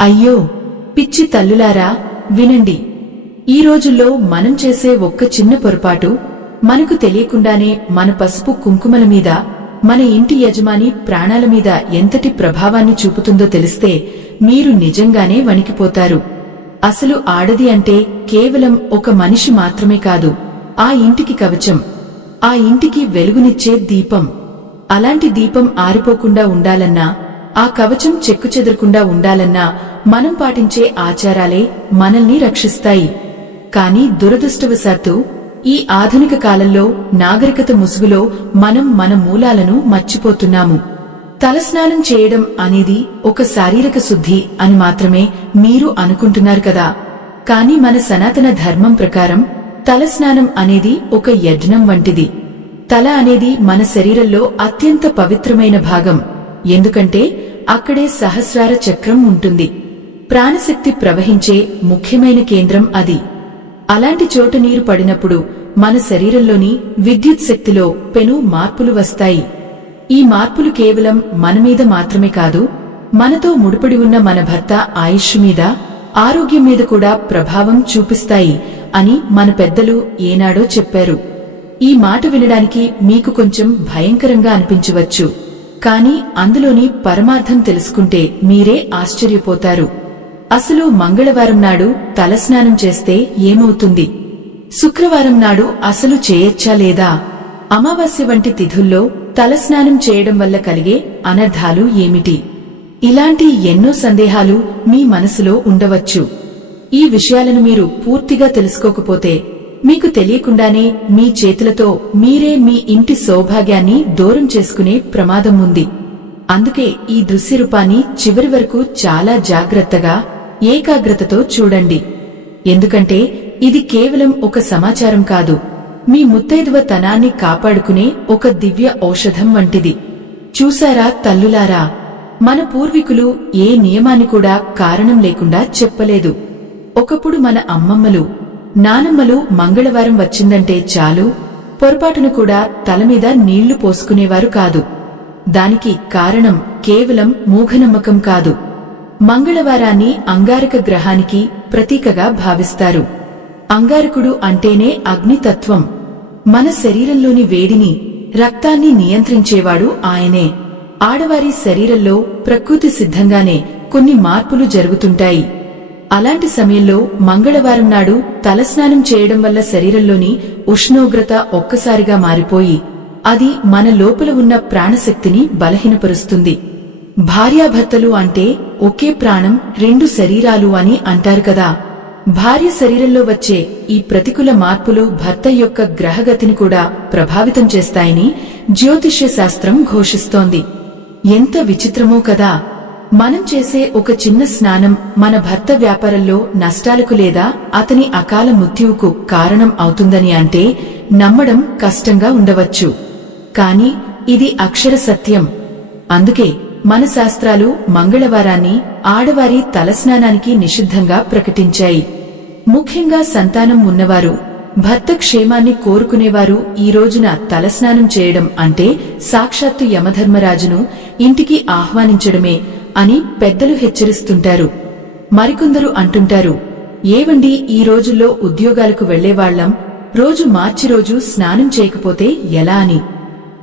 అయ్యో పిచ్చి తల్లులారా వినండి. ఈ రోజుల్లో మనం చేసే ఒక్క చిన్న పొరపాటు మనకు తెలియకుండానే మన పసుపు కుంకుమల మీద, మన ఇంటి యజమాని ప్రాణాల మీద ఎంతటి ప్రభావాన్ని చూపుతుందో తెలిస్తే మీరు నిజంగానే వణికిపోతారు. అసలు ఆడది అంటే కేవలం ఒక మనిషి మాత్రమే కాదు, ఆ ఇంటికి కవచం, ఆ ఇంటికి వెలుగునిచ్చే దీపం. అలాంటి దీపం ఆరిపోకుండా ఉండాలన్నా, ఆ కవచం చెక్కుచెదరకుండా ఉండాలన్నా మనం పాటించే ఆచారాలే మనల్ని రక్షిస్తాయి. కాని దురదృష్టవశాత్తు ఈ ఆధునిక కాలంలో నాగరికత ముసుగులో మనం మన మూలాలను మర్చిపోతున్నాము. తలస్నానం చేయడం అనేది ఒక శారీరక శుద్ధి అని మాత్రమే మీరు అనుకుంటున్నారు కదా. కాని మన సనాతన ధర్మం ప్రకారం తలస్నానం అనేది ఒక యజ్ఞం వంటిది. తల అనేది మన శరీరంలో అత్యంత పవిత్రమైన భాగం. ఎందుకంటే అక్కడే సహస్రార చక్రం ఉంటుంది. ప్రాణశక్తి ప్రవహించే ముఖ్యమైన కేంద్రం అది. అలాంటి చోట నీరు పడినప్పుడు మన శరీరంలోని విద్యుత్ శక్తిలో పెను మార్పులు వస్తాయి. ఈ మార్పులు కేవలం మన మీద మాత్రమే కాదు, మనతో ముడిపడి ఉన్న మన భర్త ఆయుష్ మీద, ఆరోగ్యం మీద కూడా ప్రభావం చూపిస్తాయి అని మన పెద్దలు ఏనాడో చెప్పారు. ఈ మాట వినడానికి మీకు కొంచెం భయంకరంగా అనిపించవచ్చు. కాని అందులోని పరమార్థం తెలుసుకుంటే మీరే ఆశ్చర్యపోతారు. అసలు మంగళవారం నాడు తలస్నానం చేస్తే ఏమవుతుంది? శుక్రవారం నాడు అసలు చేయొచ్చా లేదా? అమావాస్య వంటి తిథుల్లో తలస్నానం చేయడం వల్ల కలిగే అనర్థాలు ఏమిటి? ఇలాంటి ఎన్నో సందేహాలు మీ మనసులో ఉండవచ్చు. ఈ విషయాలను మీరు పూర్తిగా తెలుసుకోకపోతే మీకు తెలియకుండానే మీ చేతులతో మీరే మీ ఇంటి సౌభాగ్యాన్ని దూరం చేసుకునే ప్రమాదం ఉంది. అందుకే ఈ దృశ్యరూపాన్ని చివరి వరకు చాలా జాగ్రత్తగా, ఏకాగ్రతతో చూడండి. ఎందుకంటే ఇది కేవలం ఒక సమాచారం కాదు, మీ ముత్తైదువ తనాన్ని కాపాడుకునే ఒక దివ్య ఔషధం వంటిది. చూశారా తల్లులారా, మన పూర్వీకులు ఏ నియమాన్ని కూడా కారణం లేకుండా చెప్పలేదు. ఒకప్పుడు మన అమ్మమ్మలు, నానమ్మలు మంగళవారం వచ్చిందంటే చాలు, పొరపాటును కూడా తలమీద నీళ్లు పోసుకునేవారు కాదు. దానికి కారణం కేవలం మూఢనమ్మకం కాదు. మంగళవారాన్ని అంగారక గ్రహానికి ప్రతీకగా భావిస్తారు. అంగారకుడు అంటేనే అగ్నితత్వం. మన శరీరంలోని వేడిని, రక్తాన్ని నియంత్రించేవాడు ఆయనే. ఆడవారి శరీరంలో ప్రకృతి సిద్ధంగానే కొన్ని మార్పులు జరుగుతుంటాయి. అలాంటి సమయంలో మంగళవారం నాడు తలస్నానం చేయడం వల్ల శరీరంలోని ఉష్ణోగ్రత ఒక్కసారిగా మారిపోయి అది మన లోపల ఉన్న ప్రాణశక్తిని బలహీనపరుస్తుంది. భార్యాభర్తలు అంటే ఒకే ప్రాణం, రెండు శరీరాలు అని అంటారు కదా. భార్య శరీరంలో వచ్చే ఈ ప్రతికూల మార్పులు భర్త యొక్క గ్రహగతిని కూడా ప్రభావితం చేస్తాయని జ్యోతిష్య శాస్త్రం ఘోషిస్తోంది. ఎంత విచిత్రమో కదా. మనం చేసే ఒక చిన్న స్నానం మన భర్త వ్యాపారంలో నష్టాలకు లేదా అతని అకాల మృత్యువుకు కారణం అవుతుందని అంటే నమ్మడం కష్టంగా ఉండవచ్చు. కాని ఇది అక్షర సత్యం. అందుకే మన శాస్త్రాలు మంగళవారాన్ని ఆడవారి తలస్నానానికి నిషిద్ధంగా ప్రకటించాయి. ముఖ్యంగా సంతానం ఉన్నవారు, భర్త క్షేమాన్ని కోరుకునేవారు ఈ రోజున తలస్నానం చేయడం అంటే సాక్షాత్తు యమధర్మరాజును ఇంటికి ఆహ్వానించడమే అని పెద్దలు హెచ్చరిస్తుంటారు. మరికొందరు అంటుంటారు, ఏవండి ఈ రోజుల్లో ఉద్యోగాలకు వెళ్లేవాళ్లం, రోజు మార్చి రోజు స్నానం చేయకపోతే ఎలా అని.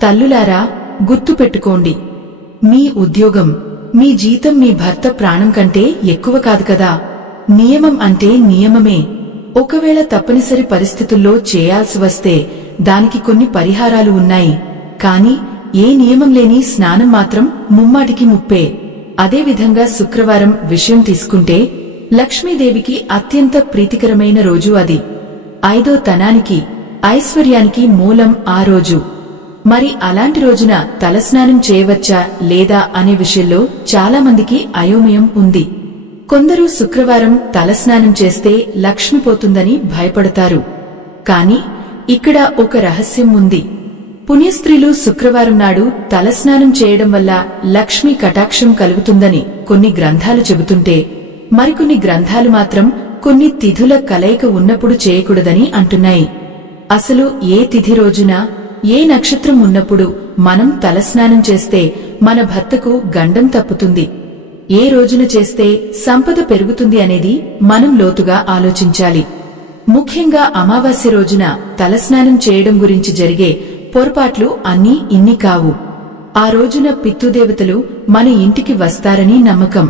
తల్లులారా గుర్తుపెట్టుకోండి, మీ ఉద్యోగం, మీ జీతం మీ భర్త ప్రాణం కంటే ఎక్కువ కాదు కదా. నియమం అంటే నియమమే. ఒకవేళ తప్పనిసరి పరిస్థితుల్లో చేయాల్సి వస్తే దానికి కొన్ని పరిహారాలు ఉన్నాయి. కాని ఏ నియమం లేని స్నానం మాత్రం ముమ్మాటికి ముప్పే. అదేవిధంగా శుక్రవారం విషయం తీసుకుంటే లక్ష్మీదేవికి అత్యంత ప్రీతికరమైన రోజు అది. ఐదో తనానికి, ఐశ్వర్యానికి మూలం ఆ రోజు. మరి అలాంటి రోజున తలస్నానం చేయవచ్చా లేదా అనే విషయంలో చాలా మందికి అయోమయం ఉంది. కొందరు శుక్రవారం తలస్నానం చేస్తే లక్ష్మి పోతుందని భయపడతారు. కాని ఇక్కడ ఒక రహస్యం ఉంది. పుణ్యస్త్రీలు శుక్రవారం నాడు తలస్నానం చేయడం వల్ల లక్ష్మీ కటాక్షం కలుగుతుందని కొన్ని గ్రంథాలు చెబుతుంటే, మరికొన్ని గ్రంథాలు మాత్రం కొన్ని తిథుల కలయిక ఉన్నప్పుడు చేయకూడదని అంటున్నాయి. అసలు ఏ తిథి రోజున, ఏ నక్షత్రం ఉన్నప్పుడు మనం తలస్నానం చేస్తే మన భర్తకు గండం తప్పుతుంది. ఏ రోజున చేస్తే సంపద పెరుగుతుంది అనేది మనం లోతుగా ఆలోచించాలి. ముఖ్యంగా అమావాస్య రోజున తలస్నానం చేయడం గురించి జరిగే పొరపాట్లు అన్నీ ఇన్ని కావు. ఆ రోజున పితృదేవతలు మన ఇంటికి వస్తారని నమ్మకం.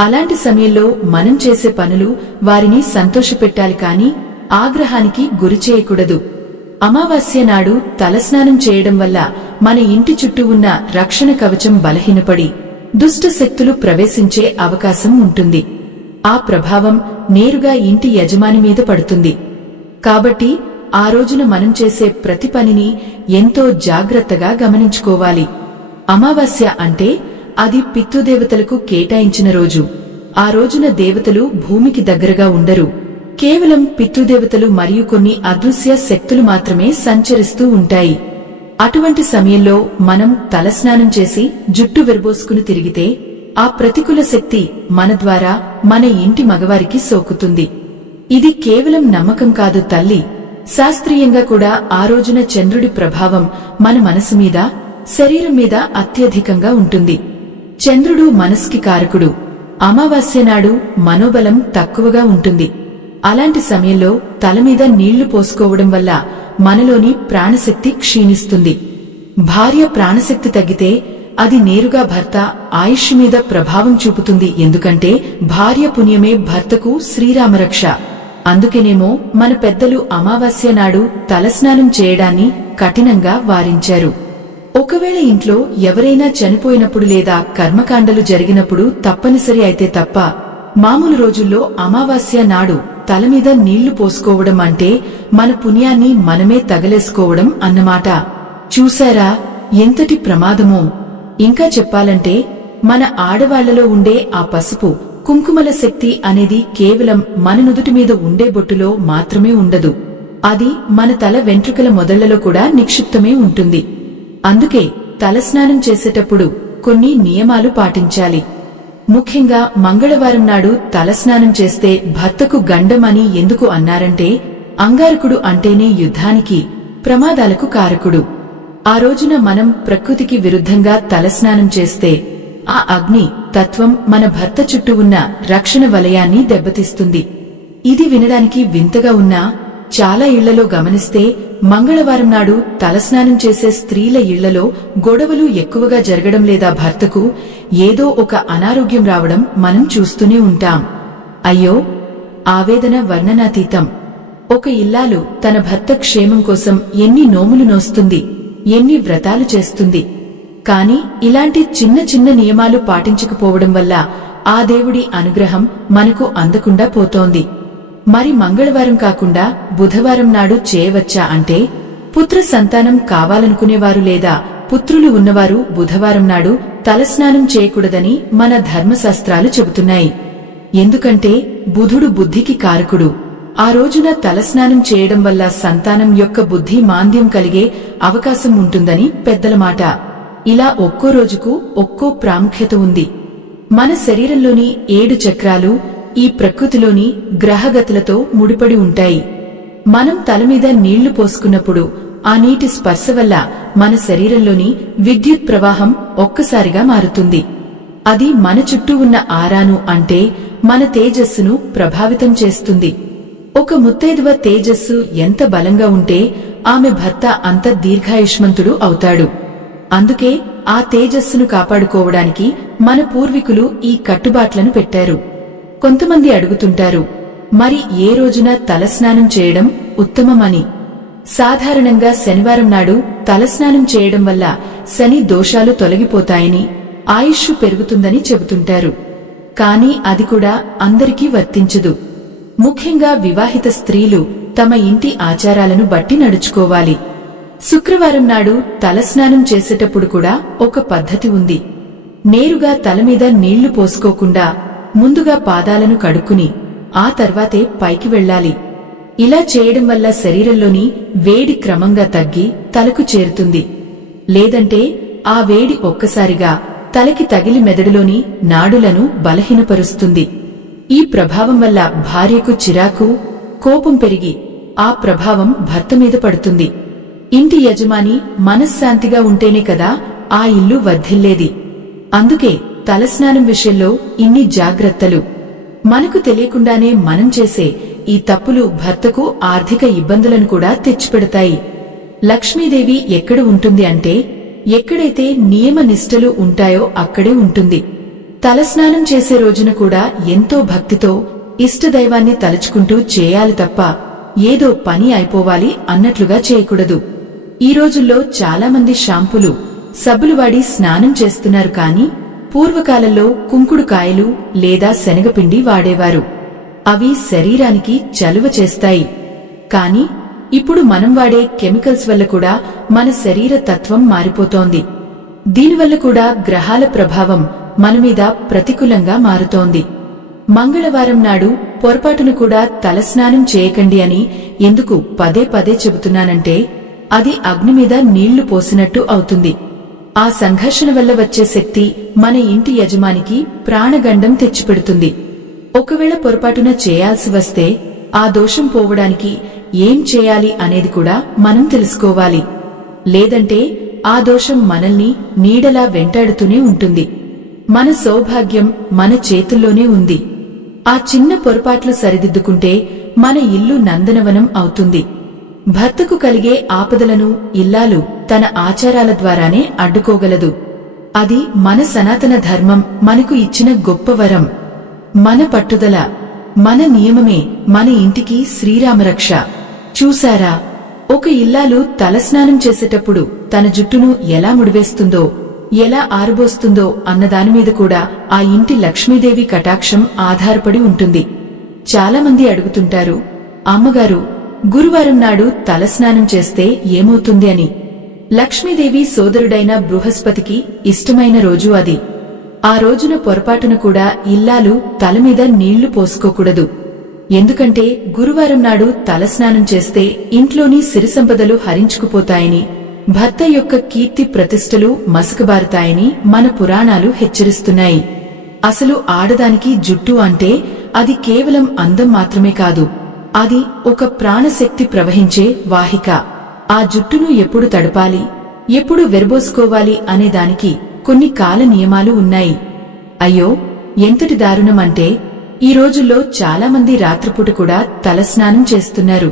అలాంటి సమయంలో మనం చేసే పనులు వారిని సంతోషపెట్టాలి కాని ఆగ్రహానికి గురిచేయకూడదు. అమావాస్య నాడు తలస్నానం చేయడం వల్ల మన ఇంటి చుట్టూ ఉన్న రక్షణ కవచం బలహీనపడి దుష్ట శక్తులు ప్రవేశించే అవకాశం ఉంటుంది. ఆ ప్రభావం నేరుగా ఇంటి యజమాని మీద పడుతుంది. కాబట్టి ఆ రోజున మనం చేసే ప్రతి పనిని ఎంతో జాగ్రత్తగా గమనించుకోవాలి. అమావాస్య అంటే అది పితృదేవతలకు కేటాయించిన రోజు. ఆ రోజున దేవతలు భూమికి దగ్గరగా ఉండరు. కేవలం పితృదేవతలు మరియు కొన్ని అదృశ్య శక్తులు మాత్రమే సంచరిస్తూ ఉంటాయి. అటువంటి సమయంలో మనం తలస్నానం చేసి జుట్టు విరబోసుకుని తిరిగితే ఆ ప్రతికూల శక్తి మన ద్వారా మన ఇంటి మగవారికి సోకుతుంది. ఇది కేవలం నమ్మకం కాదు తల్లి, శాస్త్రీయంగా కూడా ఆ రోజున చంద్రుడి ప్రభావం మన మనసు మీద, శరీరం మీద అత్యధికంగా ఉంటుంది. చంద్రుడు మనస్కి కారకుడు. అమావాస్య నాడు మనోబలం తక్కువగా ఉంటుంది. అలాంటి సమయంలో తలమీద నీళ్లు పోసుకోవడం వల్ల మనలోని ప్రాణశక్తి క్షీణిస్తుంది. భార్య ప్రాణశక్తి తగ్గితే అది నేరుగా భర్త ఆయుష్ మీద ప్రభావం చూపుతుంది. ఎందుకంటే భార్య పుణ్యమే భర్తకు శ్రీరామరక్ష. అందుకేనేమో మన పెద్దలు అమావాస్య నాడు తలస్నానం చేయడాన్ని కఠినంగా వారించారు. ఒకవేళ ఇంట్లో ఎవరైనా చనిపోయినప్పుడు లేదా కర్మకాండలు జరిగినప్పుడు తప్పనిసరి అయితే తప్ప మామూలు రోజుల్లో అమావాస్య నాడు తలమీద నీళ్లు పోసుకోవడం అంటే మన పుణ్యాన్ని మనమే తగలేసుకోవడం అన్నమాట. చూశారా ఎంతటి ప్రమాదమో! ఇంకా చెప్పాలంటే మన ఆడవాళ్లలో ఉండే ఆ పసుపు కుంకుమల శక్తి అనేది కేవలం మన నుదుటి మీద ఉండే బొట్టులో మాత్రమే ఉండదు. అది మన తల వెంట్రుకల మొదళ్లలో కూడా నిక్షిప్తమే ఉంటుంది. అందుకే తలస్నానం చేసేటప్పుడు కొన్ని నియమాలు పాటించాలి. ముఖ్యంగా మంగళవారం నాడు తలస్నానం చేస్తే భర్తకు గండం అని ఎందుకు అన్నారంటే అంగారకుడు అంటేనే యుద్ధానికి, ప్రమాదాలకు కారకుడు. ఆ రోజున మనం ప్రకృతికి విరుద్ధంగా తలస్నానం చేస్తే ఆ అగ్ని తత్వం మన భర్త చుట్టూ ఉన్న రక్షణ వలయాన్ని దెబ్బతీస్తుంది. ఇది వినడానికి వింతగా ఉన్నా చాలా ఇళ్లలో గమనిస్తే మంగళవారం నాడు తలస్నానం చేసే స్త్రీల ఇళ్లలో గొడవలు ఎక్కువగా జరగడం లేదా భర్తకు ఏదో ఒక అనారోగ్యం రావడం మనం చూస్తూనే ఉంటాం. అయ్యో, ఆవేదన వర్ణనాతీతం. ఒక ఇల్లాలు తన భర్త క్షేమం కోసం ఎన్ని నోములు నోస్తుంది, ఎన్ని వ్రతాలు చేస్తుంది. కాని ఇలాంటి చిన్న చిన్న నియమాలు పాటించకపోవడం వల్ల ఆ దేవుడి అనుగ్రహం మనకు అందకుండా పోతోంది. మరి మంగళవారం కాకుండా బుధవారం నాడు చేయవచ్చా అంటే పుత్ర సంతానం కావాలనుకునేవారు లేదా పుత్రులు ఉన్నవారు బుధవారం నాడు తలస్నానం చేయకూడదని మన ధర్మశాస్త్రాలు చెబుతున్నాయి. ఎందుకంటే బుధుడు బుద్ధికి కారకుడు. ఆ రోజున తలస్నానం చేయడం వల్ల సంతానం యొక్క బుద్ధి మాంద్యం కలిగే అవకాశం ఉంటుందని పెద్దల మాట. ఇలా ఒక్కో రోజుకు ఒక్కో ప్రాముఖ్యత ఉంది. మన శరీరంలోని 7 చక్రాలు ఈ ప్రకృతిలోని గ్రహగతులతో ముడిపడి ఉంటాయి. మనం తలమీద నీళ్లు పోసుకున్నప్పుడు ఆ నీటి స్పర్శ వల్ల మన శరీరంలోని విద్యుత్ ప్రవాహం ఒక్కసారిగా మారుతుంది. అది మన చుట్టూ ఉన్న ఆరాను అంటే మన తేజస్సును ప్రభావితం చేస్తుంది. ఒక ముత్తైదువ తేజస్సు ఎంత బలంగా ఉంటే ఆమె భర్త అంత దీర్ఘాయుష్మంతుడు అవుతాడు. అందుకే ఆ తేజస్సును కాపాడుకోవడానికి మన పూర్వీకులు ఈ కట్టుబాట్లను పెట్టారు. కొంతమంది అడుగుతుంటారు, మరి ఏ రోజున తలస్నానం చేయడం ఉత్తమమని. సాధారణంగా శనివారం నాడు తలస్నానం చేయడం వల్ల శని దోషాలు తొలగిపోతాయని, ఆయుష్షు పెరుగుతుందని చెబుతుంటారు. కాని అది కూడా అందరికీ వర్తించదు. ముఖ్యంగా వివాహిత స్త్రీలు తమ ఇంటి ఆచారాలను బట్టి నడుచుకోవాలి. శుక్రవారం నాడు తలస్నానం చేసేటప్పుడు కూడా ఒక పద్ధతి ఉంది. నేరుగా తలమీద నీళ్లు పోసుకోకుండా ముందుగా పాదాలను కడుక్కుని ఆ తర్వాతే పైకి వెళ్లాలి. ఇలా చేయడం వల్ల శరీరంలోని వేడి క్రమంగా తగ్గి తలకు చేరుతుంది. లేదంటే ఆ వేడి ఒక్కసారిగా తలకి తగిలి మెదడులోని నాడులను బలహీనపరుస్తుంది. ఈ ప్రభావం వల్ల భార్యకు చిరాకు, కోపం పెరిగి ఆ ప్రభావం భర్త మీద పడుతుంది. ఇంటి యజమాని మనశ్శాంతిగా ఉంటేనే కదా ఆ ఇల్లు వర్ధిల్లేది. అందుకే తలస్నానం విషయంలో ఇన్ని జాగ్రత్తలు. మనకు తెలియకుండానే మనం చేసే ఈ తప్పులు భర్తకు ఆర్థిక ఇబ్బందులను కూడా తెచ్చిపెడతాయి. లక్ష్మీదేవి ఎక్కడ ఉంటుంది అంటే ఎక్కడైతే నియమ నిష్టలు ఉంటాయో అక్కడే ఉంటుంది. తలస్నానం చేసే రోజున కూడా ఎంతో భక్తితో ఇష్టదైవాన్ని తలుచుకుంటూ చేయాలి తప్ప ఏదో పని అయిపోవాలి అన్నట్లుగా చేయకూడదు. ఈ రోజుల్లో చాలామంది షాంపూలు సబ్బులు వాడి స్నానం చేస్తున్నారు, కాని పూర్వకాలంలో కుంకుడు కాయలు లేదా శనగపిండి వాడేవారు. అవి శరీరానికి చలువ చేస్తాయి. కాని ఇప్పుడు మనం వాడే కెమికల్స్ వల్ల కూడా మన శరీర తత్వం మారిపోతోంది. దీనివల్ల కూడా గ్రహాల ప్రభావం మనమీద ప్రతికూలంగా మారుతోంది. మంగళవారం నాడు పొరపాటును కూడా తలస్నానం చేయకండి అని ఎందుకు పదే పదే చెబుతున్నానంటే అది అగ్ని మీద నీళ్లు పోసినట్టు అవుతుంది. ఆ సంఘర్షణ వల్ల వచ్చే శక్తి మన ఇంటి యజమానికి ప్రాణగండం తెచ్చిపెడుతుంది. ఒకవేళ పొరపాటున చేయాల్సి వస్తే ఆ దోషం పోవడానికి ఏం చేయాలి అనేది కూడా మనం తెలుసుకోవాలి. లేదంటే ఆ దోషం మనల్ని నీడలా వెంటాడుతూనే ఉంటుంది. మన సౌభాగ్యం మన చేతుల్లోనే ఉంది. ఆ చిన్న పొరపాట్లు సరిదిద్దుకుంటే మన ఇల్లు నందనవనం అవుతుంది. భర్తకు కలిగే ఆపదలను ఇల్లాలు తన ఆచారాల ద్వారానే అడ్డుకోగలదు. అది మన సనాతన ధర్మం మనకు ఇచ్చిన గొప్ప వరం. మన పట్టుదల, మన నియమమే మన ఇంటికి శ్రీరామరక్ష. చూశారా, ఒక ఇల్లాలు తలస్నానం చేసేటప్పుడు తన జుట్టును ఎలా ముడివేస్తుందో, ఎలా ఆరబోస్తుందో అన్నదానిమీద కూడా ఆ ఇంటి లక్ష్మీదేవి కటాక్షం ఆధారపడి ఉంటుంది. చాలామంది అడుగుతుంటారు, అమ్మగారు గురువారం నాడు తలస్నానం చేస్తే ఏమవుతుంది అని. లక్ష్మీదేవి సోదరుడైన బృహస్పతికి ఇష్టమైన రోజు అది. ఆ రోజున పొరపాటున కూడా ఇల్లాలు తలమీద నీళ్లు పోసుకోకూడదు. ఎందుకంటే గురువారం నాడు తలస్నానం చేస్తే ఇంట్లోని సిరిసంపదలు హరించుకుపోతాయని, భర్త యొక్క కీర్తి ప్రతిష్టలు మసకబారుతాయని మన పురాణాలు హెచ్చరిస్తున్నాయి. అసలు ఆడదానికి జుట్టు అంటే అది కేవలం అందం మాత్రమే కాదు, అది ఒక ప్రాణశక్తి ప్రవహించే వాహిక. ఆ జుట్టును ఎప్పుడు తడపాలి, ఎప్పుడు వెరబోసుకోవాలి అనేదానికి కొన్ని కాల నియమాలు ఉన్నాయి. అయ్యో, ఎంతటి దారుణం అంటే ఈ రోజుల్లో చాలామంది రాత్రిపూట కూడా తలస్నానం చేస్తున్నారు.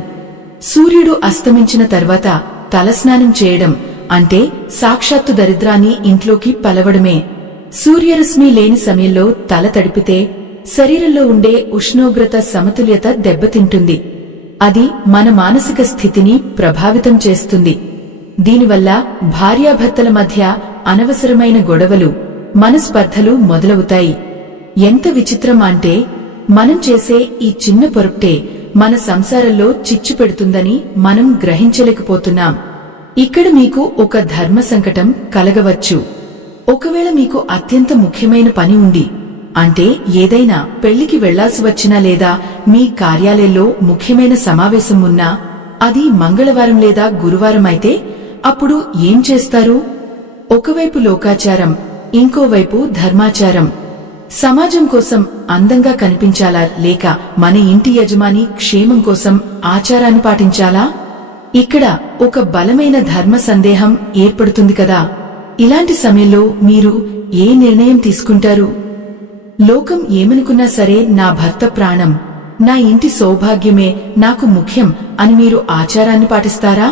సూర్యుడు అస్తమించిన తర్వాత తలస్నానం చేయడం అంటే సాక్షాత్తు దరిద్రాన్ని ఇంట్లోకి పలవడమే. సూర్యరశ్మి లేని సమయంలో తల తడిపితే శరీరంలో ఉండే ఉష్ణోగ్రత సమతుల్యత దెబ్బతింటుంది. అది మన మానసిక స్థితిని ప్రభావితం చేస్తుంది. దీనివల్ల భార్యాభర్తల మధ్య అనవసరమైన గొడవలు, మనస్పర్ధలు మొదలవుతాయి. ఎంత విచిత్రం అంటే మనం చేసే ఈ చిన్న పొరపాటే మన సంసారంలో చిచ్చు పెడుతుందని మనం గ్రహించలేకపోతున్నాం. ఇక్కడ మీకు ఒక ధర్మ సంకటం కలగవచ్చు. ఒకవేళ మీకు అత్యంత ముఖ్యమైన పని ఉంది అంటే ఏదైనా పెళ్లికి వెళ్లాల్సి వచ్చినా లేదా మీ కార్యాలయంలో ముఖ్యమైన సమావేశం ఉన్నా అది మంగళవారం లేదా గురువారం అయితే అప్పుడు ఏం చేస్తారు? ఒకవైపు లోకాచారం, ఇంకోవైపు ధర్మాచారం. సమాజం కోసం అందంగా కనిపించాలా లేక మన ఇంటి యజమాని క్షేమం కోసం ఆచారాన్ని పాటించాలా? ఇక్కడ ఒక బలమైన ధర్మ సందేహం ఏర్పడుతుంది కదా. ఇలాంటి సమయంలో మీరు ఏ నిర్ణయం తీసుకుంటారు? లోకం ఏమనుకున్నా సరే నా భర్త ప్రాణం, నా ఇంటి సౌభాగ్యమే నాకు ముఖ్యం అని మీరు ఆచారాన్ని పాటిస్తారా?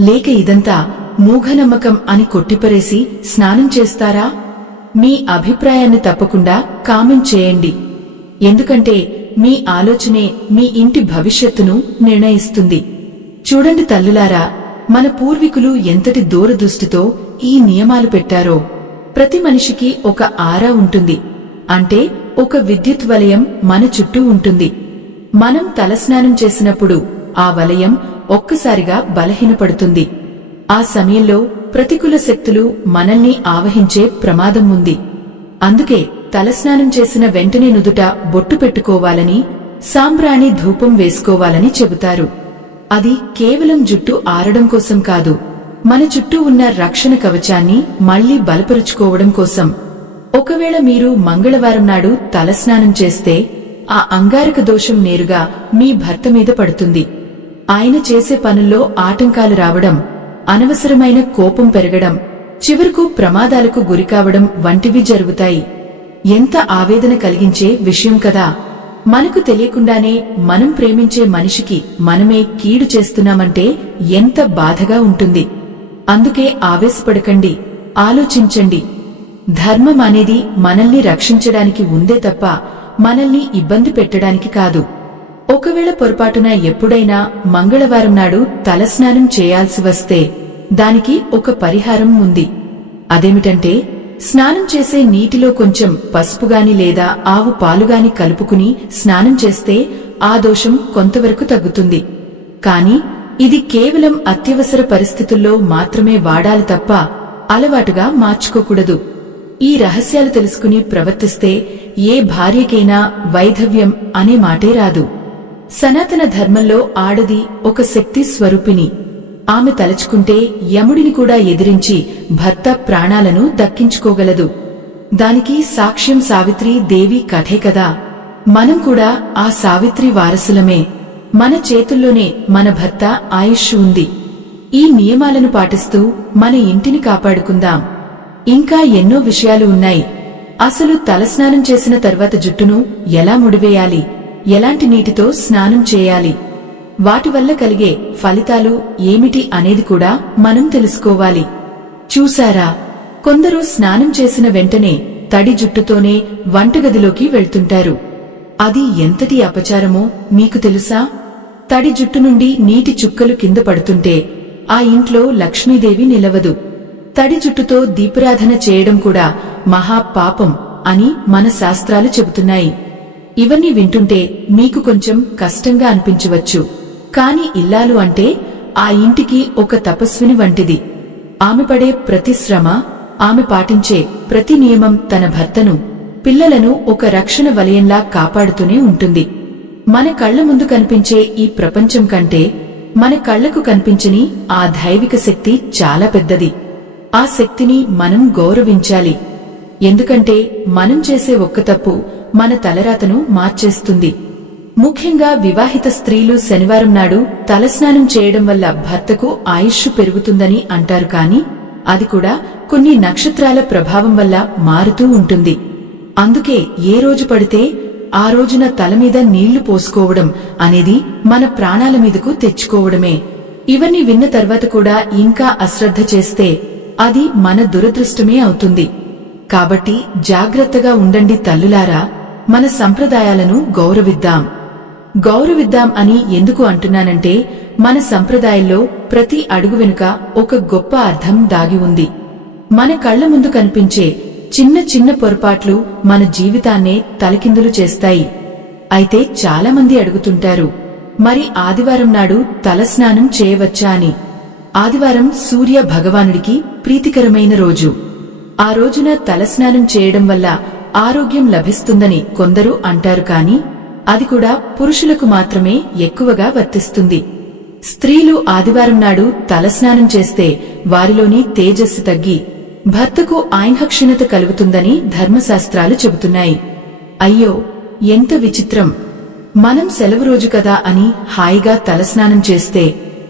లేక ఇదంతా మూఢనమ్మకం అని కొట్టిపరేసి స్నానం చేస్తారా? మీ అభిప్రాయాన్ని తప్పకుండా కామెంట్ చేయండి. ఎందుకంటే మీ ఆలోచనే మీ ఇంటి భవిష్యత్తును నిర్ణయిస్తుంది. చూడండి తల్లులారా, మన పూర్వీకులు ఎంతటి దూరదృష్టితో ఈ నియమాలు పెట్టారో. ప్రతి మనిషికి ఒక ఆరా ఉంటుంది, అంటే ఒక విద్యుత్ వలయం మన చుట్టూ ఉంటుంది. మనం తలస్నానం చేసినప్పుడు ఆ వలయం ఒక్కసారిగా బలహీనపడుతుంది. ఆ సమయంలో ప్రతికూల శక్తులు మనల్ని ఆవహించే ప్రమాదం ఉంది. అందుకే తలస్నానం చేసిన వెంటనే నుదుట బొట్టు పెట్టుకోవాలని, సాంబ్రాణి ధూపం వేసుకోవాలని చెబుతారు. అది కేవలం జుట్టు ఆరడం కోసం కాదు, మన చుట్టూ ఉన్న రక్షణ కవచాన్ని మళ్లీ బలపరుచుకోవడం కోసం. ఒకవేళ మీరు మంగళవారం నాడు తలస్నానం చేస్తే ఆ అంగారక దోషం నేరుగా మీ భర్త మీద పడుతుంది. ఆయన చేసే పనుల్లో ఆటంకాలు రావడం, అనవసరమైన కోపం పెరగడం, చివరకు ప్రమాదాలకు గురికావడం వంటివి జరుగుతాయి. ఎంత ఆవేదన కలిగించే విషయం కదా. మనకు తెలియకుండానే మనం ప్రేమించే మనిషికి మనమే కీడు చేస్తున్నామంటే ఎంత బాధగా ఉంటుంది. అందుకే ఆవేశపడకండి, ఆలోచించండి. ధర్మం అనేది మనల్ని రక్షించడానికి ఉందే తప్ప మనల్ని ఇబ్బంది పెట్టడానికి కాదు. ఒకవేళ పొరపాటున ఎప్పుడైనా మంగళవారం నాడు తలస్నానం చేయాల్సి వస్తే దానికి ఒక పరిహారం ఉంది. అదేమిటంటే స్నానం చేసే నీటిలో కొంచెం పసుపుగాని లేదా ఆవు పాలుగాని కలుపుకుని స్నానం చేస్తే ఆ దోషం కొంతవరకు తగ్గుతుంది. కాని ఇది కేవలం అత్యవసర పరిస్థితుల్లో మాత్రమే వాడాలి తప్ప అలవాటుగా మార్చుకోకూడదు. ఈ రహస్యాలు తెలుసుకుని ప్రవర్తిస్తే ఏ భార్యకైనా వైధవ్యం అనే మాటే రాదు. సనాతన ధర్మంలో ఆడది ఒక శక్తి స్వరూపిణి. ఆమె తలచుకుంటే యముడిని కూడా ఎదిరించి భర్త ప్రాణాలను దక్కించుకోగలదు. దానికి సాక్ష్యం సావిత్రి దేవి కథే కదా. మనం కూడా ఆ సావిత్రి వారసులమే. మన చేతుల్లోనే మన భర్త ఆయుష్ ఉంది. ఈ నియమాలను పాటిస్తూ మన ఇంటిని కాపాడుకుందాం. ఇంకా ఎన్నో విషయాలు ఉన్నాయి. అసలు తలస్నానం చేసిన తర్వాత జుట్టును ఎలా ముడివేయాలి, ఎలాంటి నీటితో స్నానం చేయాలి, వాటి వల్ల కలిగే ఫలితాలు ఏమిటి అనేది కూడా మనం తెలుసుకోవాలి. చూశారా, కొందరు స్నానం చేసిన వెంటనే తడి జుట్టుతోనే వంటగదిలోకి వెళ్తుంటారు. అది ఎంతటి అపచారమో మీకు తెలుసా? తడి జుట్టు నుండి నీటి చుక్కలు కింద పడుతుంటే ఆ ఇంట్లో లక్ష్మీదేవి నిలవదు. తడి జుట్టుతో దీపారాధన చేయడం కూడా మహాపాపం అని మన శాస్త్రాలు చెబుతున్నాయి. ఇవన్నీ వింటుంటే మీకు కొంచెం కష్టంగా అనిపించవచ్చు. కాని ఇల్లాలు అంటే ఆ ఇంటికి ఒక తపస్విని వంటిది. ఆమె పడే ప్రతి శ్రమ, ఆమె పాటించే ప్రతి నియమం తన భర్తను, పిల్లలను ఒక రక్షణ వలయంలా కాపాడుతూనే ఉంటుంది. మన కళ్ల ముందు కనిపించే ఈ ప్రపంచం కంటే మన కళ్లకు కనిపించని ఆ దైవిక శక్తి చాలా పెద్దది. ఆ శక్తిని మనం గౌరవించాలి. ఎందుకంటే మనం చేసే ఒక్క తప్పు మన తలరాతను మార్చేస్తుంది. ముఖ్యంగా వివాహిత స్త్రీలు శనివారం నాడు తలస్నానం చేయడం వల్ల భర్తకు ఆయుష్షు పెరుగుతుందని అంటారు. కాని అది కూడా కొన్ని నక్షత్రాల ప్రభావం వల్ల మారుతూ ఉంటుంది. అందుకే ఏ రోజు పడితే ఆ రోజున తలమీద నీళ్లు పోసుకోవడం అనేది మన ప్రాణాల మీదకు తెచ్చుకోవడమే. ఇవన్నీ విన్న తర్వాత కూడా ఇంకా అశ్రద్ధ చేస్తే అది మన దురదృష్టమే అవుతుంది. కాబట్టి జాగ్రత్తగా ఉండండి తల్లులారా. మన సంప్రదాయాలను గౌరవిద్దాం అని ఎందుకు అంటున్నానంటే మన సంప్రదాయంలో ప్రతి అడుగు వెనుక ఒక గొప్ప అర్థం దాగి ఉంది. మన కళ్ల ముందు కనిపించే చిన్న చిన్న పొరపాట్లు మన జీవితాన్నే తలకిందులు చేస్తాయి. అయితే చాలామంది అడుగుతుంటారు, మరి ఆదివారం నాడు తలస్నానం చేయవచ్చా అని. ఆదివారం సూర్య భగవానుడికి ప్రీతికరమైన రోజు. ఆ రోజున తలస్నానం చేయడం వల్ల ఆరోగ్యం లభిస్తుందని కొందరు అంటారు. కాని అది కూడా పురుషులకు మాత్రమే ఎక్కువగా వర్తిస్తుంది. స్త్రీలు ఆదివారం నాడు తలస్నానం చేస్తే వారిలోని తేజస్సు తగ్గి భర్తకు ఆయిన్హక్షీణత కలుగుతుందని ధర్మశాస్త్రాలు చెబుతున్నాయి. అయ్యో, ఎంత విచిత్రం! మనం సెలవు రోజు కదా అని హాయిగా తలస్నానం చేస్తే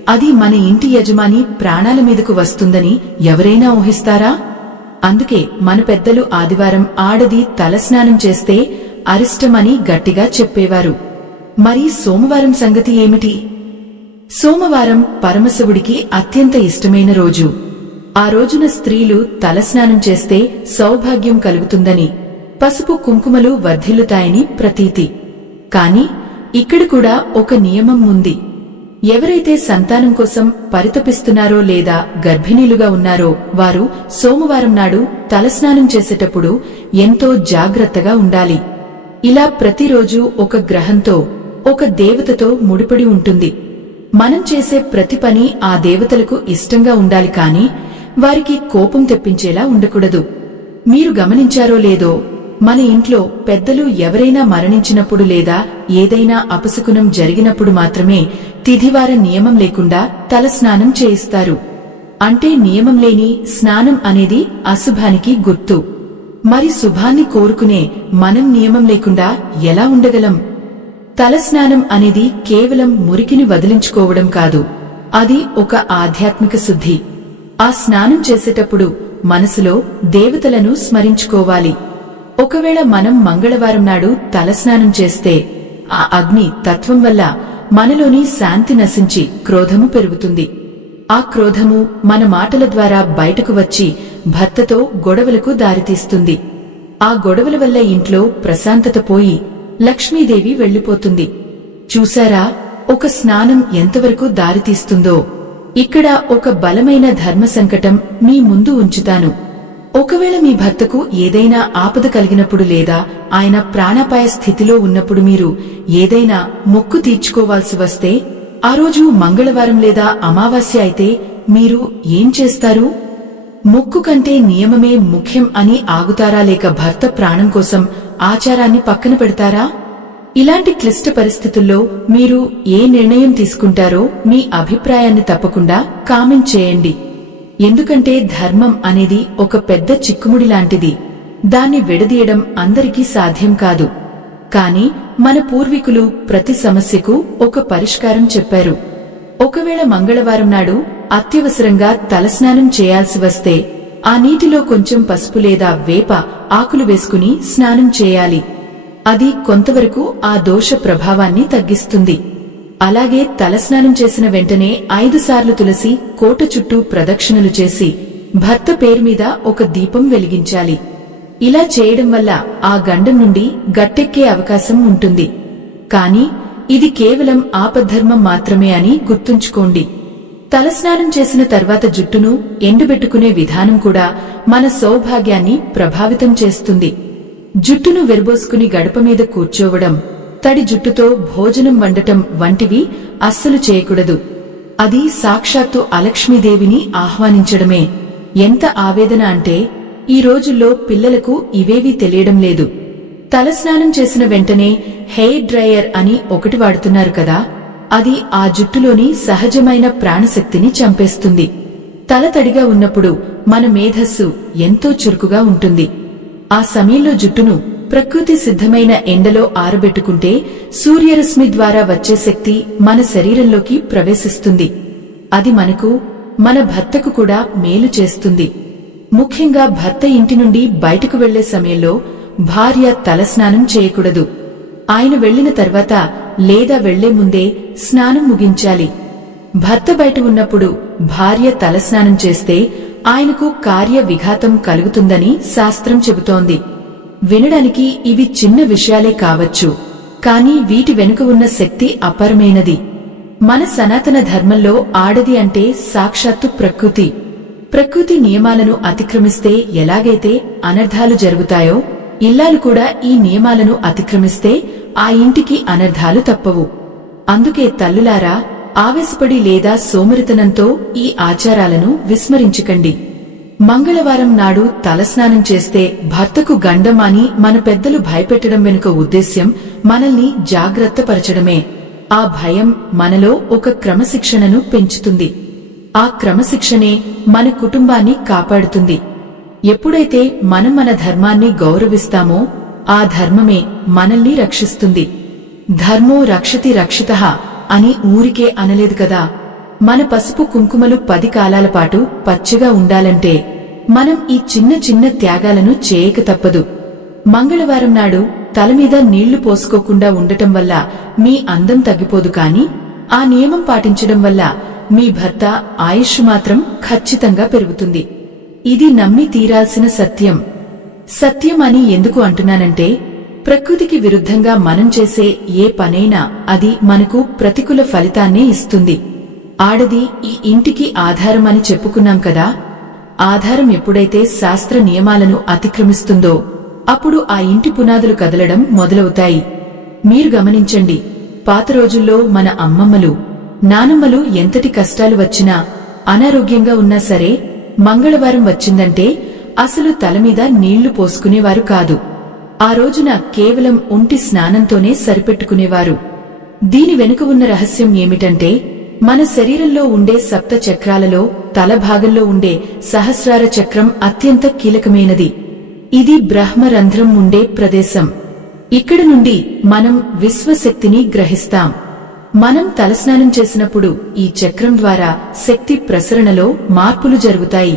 అది మన ఇంటి యజమాని ప్రాణాల మీదకు వస్తుందని ఎవరైనా ఊహిస్తారా? అందుకే మన పెద్దలు ఆదివారం ఆడది తలస్నానం చేస్తే అరిష్టమని గట్టిగా చెప్పేవారు. మరి సోమవారం సంగతి ఏమిటి? సోమవారం పరమశివుడికి అత్యంత ఇష్టమైన రోజు. ఆ రోజున స్త్రీలు తలస్నానం చేస్తే సౌభాగ్యం కలుగుతుందని, పసుపు కుంకుమలు వర్ధిల్లుతాయని ప్రతీతి. కాని ఇక్కడ కూడా ఒక నియమం ఉంది. ఎవరైతే సంతానం కోసం పరితపిస్తున్నారో లేదా గర్భిణీలుగా ఉన్నారో వారు సోమవారం నాడు తలస్నానం చేసేటప్పుడు ఎంతో జాగ్రత్తగా ఉండాలి. ఇలా ప్రతిరోజు ఒక గ్రహంతో, ఒక దేవతతో ముడిపడి ఉంటుంది. మనం చేసే ప్రతి పని ఆ దేవతలకు ఇష్టంగా ఉండాలి. కాని వారికి కోపం తెప్పించేలా ఉండకూడదు. మీరు గమనించారో లేదో, మన ఇంట్లో పెద్దలు ఎవరైనా మరణించినప్పుడు లేదా ఏదైనా అపశకునం జరిగినప్పుడు మాత్రమే తిథివార నియమం లేకుండా తలస్నానం చేయిస్తారు. అంటే నియమం లేని స్నానం అనేది అశుభానికి గుర్తు. మరి శుభాన్ని కోరుకునే మనం నియమం లేకుండా ఎలా ఉండగలం? తలస్నానం అనేది కేవలం మురికిని వదిలించుకోవడం కాదు, అది ఒక ఆధ్యాత్మిక శుద్ధి. ఆ స్నానం చేసేటప్పుడు మనసులో దేవతలను స్మరించుకోవాలి. ఒకవేళ మనం మంగళవారం నాడు తలస్నానం చేస్తే ఆ అగ్ని తత్వం వల్ల మనలోని శాంతి నశించి క్రోధము పెరుగుతుంది. ఆ క్రోధము మన మాటల ద్వారా బయటకు వచ్చి భర్తతో గొడవలకు దారితీస్తుంది. ఆ గొడవల వల్ల ఇంట్లో ప్రశాంతత పోయి లక్ష్మీదేవి వెళ్లిపోతుంది. చూశారా ఒక స్నానం ఎంతవరకు దారితీస్తుందో? ఇక్కడ ఒక బలమైన ధర్మ సంకటం మీ ముందు ఉంచుతాను. ఒకవేళ మీ భర్తకు ఏదైనా ఆపద కలిగినప్పుడు లేదా ఆయన ప్రాణాపాయ స్థితిలో ఉన్నప్పుడు మీరు ఏదైనా మొక్కు తీర్చుకోవాల్సి వస్తే, ఆ రోజు మంగళవారం లేదా అమావాస్య అయితే మీరు ఏం చేస్తారు? మొక్కు కంటే నియమమే ముఖ్యం అని ఆగుతారా, లేక భర్త ప్రాణం కోసం ఆచారాన్ని పక్కన పెడతారా? ఇలాంటి క్లిష్ట పరిస్థితుల్లో మీరు ఏ నిర్ణయం తీసుకుంటారో మీ అభిప్రాయాన్ని తప్పకుండా కామెంట్ చేయండి. ఎందుకంటే ధర్మం అనేది ఒక పెద్ద చిక్కుముడి లాంటిది. దాన్ని విడదీయడం అందరికీ సాధ్యం కాదు. కాని మన పూర్వీకులు ప్రతి సమస్యకు ఒక పరిష్కారం చెప్పారు. ఒకవేళ మంగళవారం నాడు అత్యవసరంగా తలస్నానం చేయాల్సి వస్తే ఆ నీటిలో కొంచెం పసుపు లేదా వేప ఆకులు వేసుకుని స్నానం చేయాలి. అది కొంతవరకు ఆ దోష ప్రభావాన్ని తగ్గిస్తుంది. అలాగే తలస్నానం చేసిన వెంటనే 5 సార్లు తులసి కోట చుట్టూ ప్రదక్షిణలు చేసి భర్త పేరు మీద ఒక దీపం వెలిగించాలి. ఇలా చేయడం వల్ల ఆ గండం నుండి గట్టెక్కే అవకాశం ఉంటుంది. కాని ఇది కేవలం ఆపద్ధర్మం మాత్రమే అని గుర్తుంచుకోండి. తలస్నానం చేసిన తర్వాత జుట్టును ఎండబెట్టుకునే విధానం కూడా మన సౌభాగ్యాన్ని ప్రభావితం చేస్తుంది. జుట్టును వెరబోసుకుని గడప మీద కూర్చోవడం, తడి జుట్టుతో భోజనం వండటం వంటివి అస్సలు చేయకూడదు. అది సాక్షాత్తు అలక్ష్మీదేవిని ఆహ్వానించడమే. ఎంత ఆవేదన అంటే ఈ రోజుల్లో పిల్లలకు ఇవేవీ తెలియడం లేదు. తలస్నానం చేసిన వెంటనే హెయిర్ డ్రైయర్ అని ఒకటి వాడుతున్నారు కదా, అది ఆ జుట్టులోని సహజమైన ప్రాణశక్తిని చంపేస్తుంది. తల తడిగా ఉన్నప్పుడు మన మేధస్సు ఎంతో చురుకుగా ఉంటుంది. ఆ సమయంలో జుట్టును ప్రకృతి సిద్ధమైన ఎండలో ఆరబెట్టుకుంటే సూర్యరశ్మి ద్వారా వచ్చే శక్తి మన శరీరంలోకి ప్రవేశిస్తుంది. అది మనకు, మన భర్తకు కూడా మేలు చేస్తుంది. ముఖ్యంగా భర్త ఇంటి నుండి బయటకు వెళ్లే సమయంలో భార్య తలస్నానం చేయకూడదు. ఆయన వెళ్లిన తర్వాత లేదా వెళ్లే ముందే స్నానం ముగించాలి. భర్త బయట ఉన్నప్పుడు భార్య తలస్నానం చేస్తే ఆయనకు కార్య విఘాతం కలుగుతుందని శాస్త్రం చెబుతోంది. వినడానికి ఇవి చిన్న విషయాలే కావచ్చు, కానీ వీటి వెనుక ఉన్న శక్తి అపారమైనది. మన సనాతన ధర్మంలో ఆడది అంటే సాక్షాత్తు ప్రకృతి. ప్రకృతి నియమాలను అతిక్రమిస్తే ఎలాగైతే అనర్థాలు జరుగుతాయో, ఇల్లాలు కూడా ఈ నియమాలను అతిక్రమిస్తే ఆ ఇంటికి అనర్థాలు తప్పవు. అందుకే తల్లులారా, ఆవేశపడి లేదా సోమరితనంతో ఈ ఆచారాలను విస్మరించకండి. మంగళవారం నాడు తలస్నానం చేస్తే భర్తకు గండం అని మన పెద్దలు భయపెట్టడం వెనుక ఉద్దేశ్యం మనల్ని జాగ్రత్తపరచడమే. ఆ భయం మనలో ఒక క్రమశిక్షణను పెంచుతుంది. ఆ క్రమశిక్షణే మన కుటుంబాన్ని కాపాడుతుంది. ఎప్పుడైతే మనం మన ధర్మాన్ని గౌరవిస్తామో ఆ ధర్మమే మనల్ని రక్షిస్తుంది. ధర్మో రక్షతి రక్షితః అని ఊరికే అనలేదు కదా. మన పసుపు కుంకుమలు 10 కాలాల పాటు పచ్చగా ఉండాలంటే మనం ఈ చిన్న చిన్న త్యాగాలను చేయక తప్పదు. మంగళవారం నాడు తలమీద నీళ్లు పోసుకోకుండా ఉండటం వల్ల మీ అందం తగ్గిపోదు, కాని ఆ నియమం పాటించడం వల్ల మీ భర్త ఆయుష్ మాత్రం ఖచ్చితంగా పెరుగుతుంది. ఇది నమ్మి తీరాల్సిన సత్యం. సత్యం అని ఎందుకు అంటున్నానంటే, ప్రకృతికి విరుద్ధంగా మనం చేసే ఏ పనైనా అది మనకు ప్రతికూల ఫలితాన్నే ఇస్తుంది. ఆడది ఈ ఇంటికి ఆధారం అని చెప్పుకున్నాం కదా. ఆధారం ఎప్పుడైతే శాస్త్ర నియమాలను అతిక్రమిస్తుందో అప్పుడు ఆ ఇంటి పునాదులు కదలడం మొదలవుతాయి. మీరు గమనించండి, పాత రోజుల్లో మన అమ్మమ్మలు, నానమ్మలు ఎంతటి కష్టాలు వచ్చినా, అనారోగ్యంగా ఉన్నా సరే మంగళవారం వచ్చిందంటే అసలు తలమీద నీళ్లు పోసుకునేవారు కాదు. ఆ రోజున కేవలం ఒంటి స్నానంతోనే సరిపెట్టుకునేవారు. దీని వెనుక ఉన్న రహస్యం ఏమిటంటే, మన శరీరంలో ఉండే సప్త చక్రాలలో తల భాగంలో ఉండే సహస్రార చక్రం అత్యంత కీలకమైనది. ఇది బ్రహ్మరంధ్రం ఉండే ప్రదేశం. ఇక్కడ నుండి మనం విశ్వశక్తిని గ్రహిస్తాం. మనం తలస్నానం చేసినప్పుడు ఈ చక్రం ద్వారా శక్తి ప్రసరణలో మార్పులు జరుగుతాయి.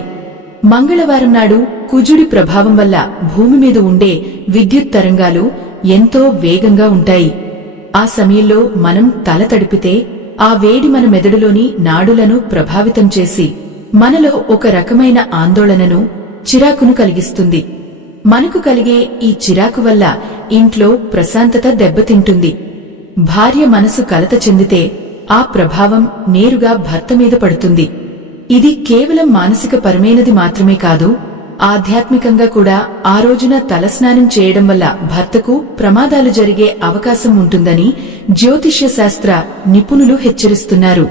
మంగళవారం నాడు కుజుడి ప్రభావం వల్ల భూమి మీద ఉండే విద్యుత్ తరంగాలు ఎంతో వేగంగా ఉంటాయి. ఆ సమయంలో మనం తల తడిపితే ఆ వేడి మన మెదడులోని నాడులను ప్రభావితం చేసి మనలో ఒక రకమైన ఆందోళనను, చిరాకును కలిగిస్తుంది. మనకు కలిగే ఈ చిరాకు వల్ల ఇంట్లో ప్రశాంతత దెబ్బతింటుంది. భార్య మనసు కలత చెందితే ఆ ప్రభావం నేరుగా భర్త మీద పడుతుంది. ఇది కేవలం మానసిక పరమైనది మాత్రమే కాదు, ఆధ్యాత్మికంగా కూడా ఆ రోజున తలస్నానం చేయడం వల్ల భర్తకు ప్రమాదాలు జరిగే అవకాశం ఉంటుందని జ్యోతిష్య శాస్త్ర నిపుణులు హెచ్చరిస్తున్నారు.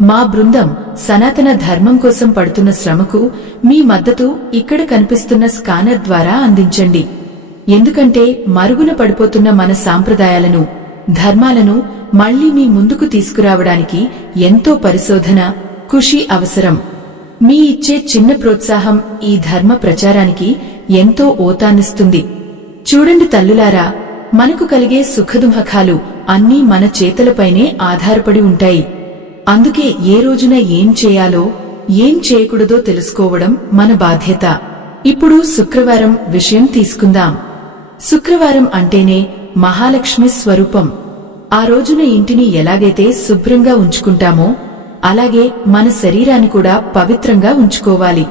మా బృందం సనాతన ధర్మం కోసం పడుతున్న శ్రమకు మీ మద్దతు ఇక్కడ కనిపిస్తున్న స్కానర్ ద్వారా అందించండి. ఎందుకంటే మరుగున పడిపోతున్న మన సాంప్రదాయాలను, ధర్మాలను మళ్లీ మీ ముందుకు తీసుకురావడానికి ఎంతో పరిశోధన, కృషి అవసరం. మీ ఇచ్చే చిన్న ప్రోత్సాహం ఈ ధర్మ ప్రచారానికి ఎంతో ఓతాన్నిస్తుంది. చూడండి తల్లులారా, మనకు కలిగే సుఖదుఃఖాలు అన్నీ మన చేతలపైనే ఆధారపడి ఉంటాయి. అందుకే ఏ రోజున ఏం చేయాలో, ఏం చేయకూడదో తెలుసుకోవడం మన బాధ్యత. ఇప్పుడు శుక్రవారం విషయం తీసుకుందాం. శుక్రవారం అంటేనే మహాలక్ష్మి స్వరూపం. ఆ రోజున ఇంటిని ఎలాగైతే శుభ్రంగా ఉంచుకుంటామో అలాగే మన శరీరాన్ని కూడా పవిత్రంగా ఉంచుకోవాలి.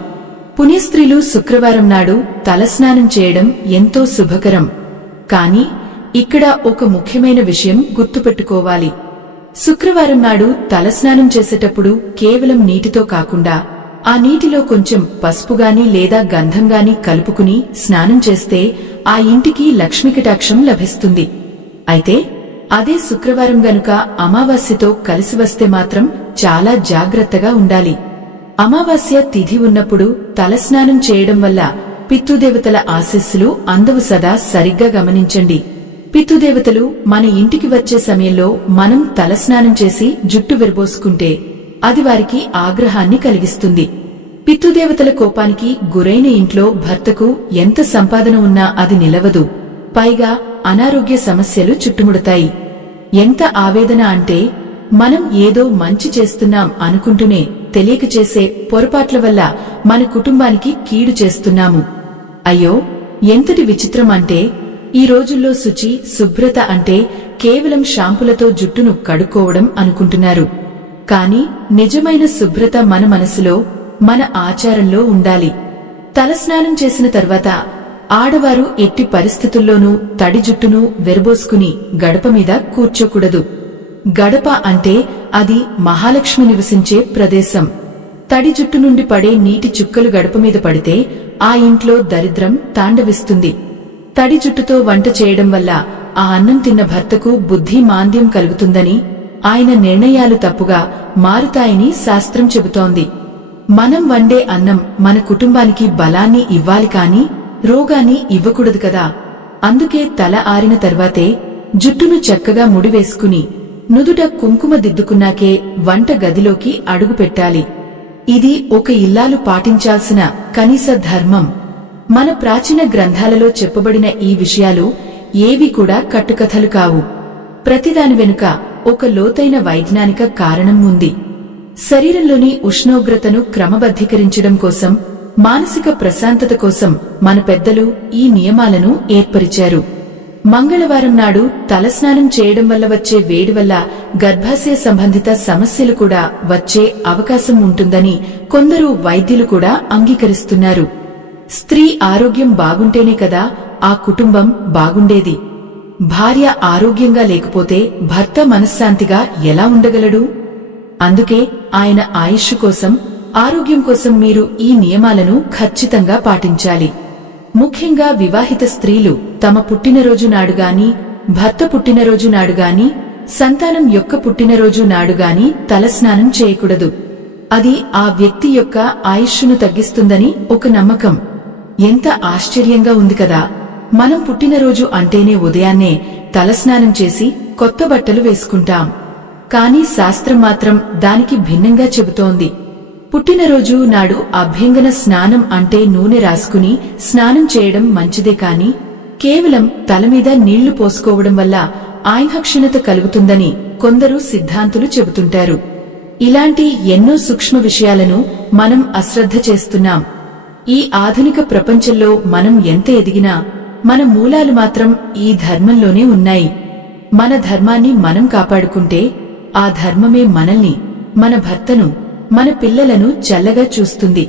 పుణ్యస్త్రీలు శుక్రవారం నాడు తలస్నానం చేయడం ఎంతో శుభకరం. కాని ఇక్కడ ఒక ముఖ్యమైన విషయం గుర్తుపెట్టుకోవాలి. శుక్రవారం నాడు తలస్నానం చేసేటప్పుడు కేవలం నీటితో కాకుండా ఆ నీటిలో కొంచెం పసుపుగాని లేదా గంధంగాని కలుపుకుని స్నానం చేస్తే ఆ ఇంటికి లక్ష్మీకటాక్షం లభిస్తుంది. అయితే అదే శుక్రవారం గనుక అమావాస్యతో కలిసి వస్తే మాత్రం చాలా జాగ్రత్తగా ఉండాలి. అమావాస్య తిథి ఉన్నప్పుడు తలస్నానం చేయడం వల్ల పితృదేవతల ఆశీస్సులు అందవు. సదా సరిగ్గా గమనించండి. పితృదేవతలు మన ఇంటికి వచ్చే సమయంలో మనం తలస్నానం చేసి జుట్టు విరబోసుకుంటే అది వారికి ఆగ్రహాన్ని కలిగిస్తుంది. పితృదేవతల కోపానికి గురైన ఇంట్లో భర్తకు ఎంత సంపాదన ఉన్నా అది నిలవదు. పైగా అనారోగ్య సమస్యలు చుట్టుముడతాయి. ఎంత ఆవేదన అంటే మనం ఏదో మంచి చేస్తున్నాం అనుకుంటూనే తెలియక చేసే పొరపాట్ల వల్ల మన కుటుంబానికి కీడు చేస్తున్నాము. అయ్యో, ఎంతటి విచిత్రం అంటే ఈ రోజుల్లో శుచి, శుభ్రత అంటే కేవలం షాంపులతో జుట్టును కడుక్కోవడం అనుకుంటున్నారు. కాని నిజమైన శుభ్రత మన మనసులో, మన ఆచారంలో ఉండాలి. తలస్నానం చేసిన తర్వాత ఆడవారు ఎట్టి పరిస్థితుల్లోనూ తడి జుట్టును వెరబోసుకుని గడప మీద కూర్చోకూడదు. గడప అంటే అది మహాలక్ష్మి నివసించే ప్రదేశం. తడి జుట్టు నుండి పడే నీటి చుక్కలు గడప మీద పడితే ఆ ఇంట్లో దరిద్రం తాండవిస్తుంది. తడి జుట్టుతో వంట చేయడం వల్ల ఆ అన్నం తిన్న భర్తకు బుద్ధి మాంద్యం కలుగుతుందని, ఆయన నిర్ణయాలు తప్పుగా మారుతాయని శాస్త్రం చెబుతోంది. మనం వండే అన్నం మన కుటుంబానికి బలాన్ని ఇవ్వాలి కాని రోగాన్ని ఇవ్వకూడదు కదా. అందుకే తల ఆరిన తర్వాతే జుట్టును చక్కగా ముడివేసుకుని నుదుట కుంకుమ దిద్దుకున్నాకే వంట గదిలోకి అడుగు పెట్టాలి. ఇది ఒక ఇల్లాలు పాటించాల్సిన కనీస ధర్మం. మన ప్రాచీన గ్రంథాలలో చెప్పబడిన ఈ విషయాలు ఏవి కూడా కట్టుకథలు కావు. ప్రతిదాని వెనుక ఒక లోతైన వైజ్ఞానిక కారణం ఉంది. శరీరంలోని ఉష్ణోగ్రతను క్రమబద్ధీకరించడం కోసం, మానసిక ప్రశాంతత కోసం మన పెద్దలు ఈ నియమాలను ఏర్పరిచారు. మంగళవారం నాడు తలస్నానం చేయడం వల్ల వచ్చే వేడి వల్ల గర్భాశయ సంబంధిత సమస్యలు కూడా వచ్చే అవకాశం ఉంటుందని కొందరు వైద్యులు కూడా అంగీకరిస్తున్నారు. స్త్రీ ఆరోగ్యం బాగుంటేనే కదా ఆ కుటుంబం బాగుండేది. భార్య ఆరోగ్యంగా లేకపోతే భర్త మనశ్శాంతిగా ఎలా ఉండగలడు? అందుకే ఆయన ఆయుష్ కోసం, ఆరోగ్యం కోసం మీరు ఈ నియమాలను ఖచ్చితంగా పాటించాలి. ముఖ్యంగా వివాహిత స్త్రీలు తమ పుట్టినరోజు నాడుగాని, భర్త పుట్టినరోజు నాడుగాని, సంతానం యొక్క పుట్టినరోజు నాడుగాని తలస్నానం చేయకూడదు. అది ఆ వ్యక్తి యొక్క ఆయుష్ను తగ్గిస్తుందని ఒక నమ్మకం. ఎంత ఆశ్చర్యంగా ఉంది కదా. మనం పుట్టినరోజు అంటేనే ఉదయాన్నే తలస్నానం చేసి కొత్త బట్టలు వేసుకుంటాం. కానీ శాస్త్రం మాత్రం దానికి భిన్నంగా చెబుతోంది. పుట్టినరోజు నాడు అభ్యంగన స్నానం అంటే నూనె రాసుకుని స్నానం చేయడం మంచిదే కాని కేవలం తలమీద నీళ్లు పోసుకోవడం వల్ల ఆయుఃక్షీణత కలుగుతుందని కొందరు సిద్ధాంతులు చెబుతుంటారు. ఇలాంటి ఎన్నో సూక్ష్మ విషయాలను మనం అశ్రద్ధ చేస్తున్నాం. ఈ ఆధునిక ప్రపంచంలో మనం ఎంత ఎదిగినా మన మూలాలు మాత్రం ఈ ధర్మంలోనే ఉన్నాయి. మన ధర్మాన్ని మనం కాపాడుకుంటే ఆ ధర్మమే మనల్ని, మన భర్తను, మన పిల్లలను చల్లగా చూస్తుంది.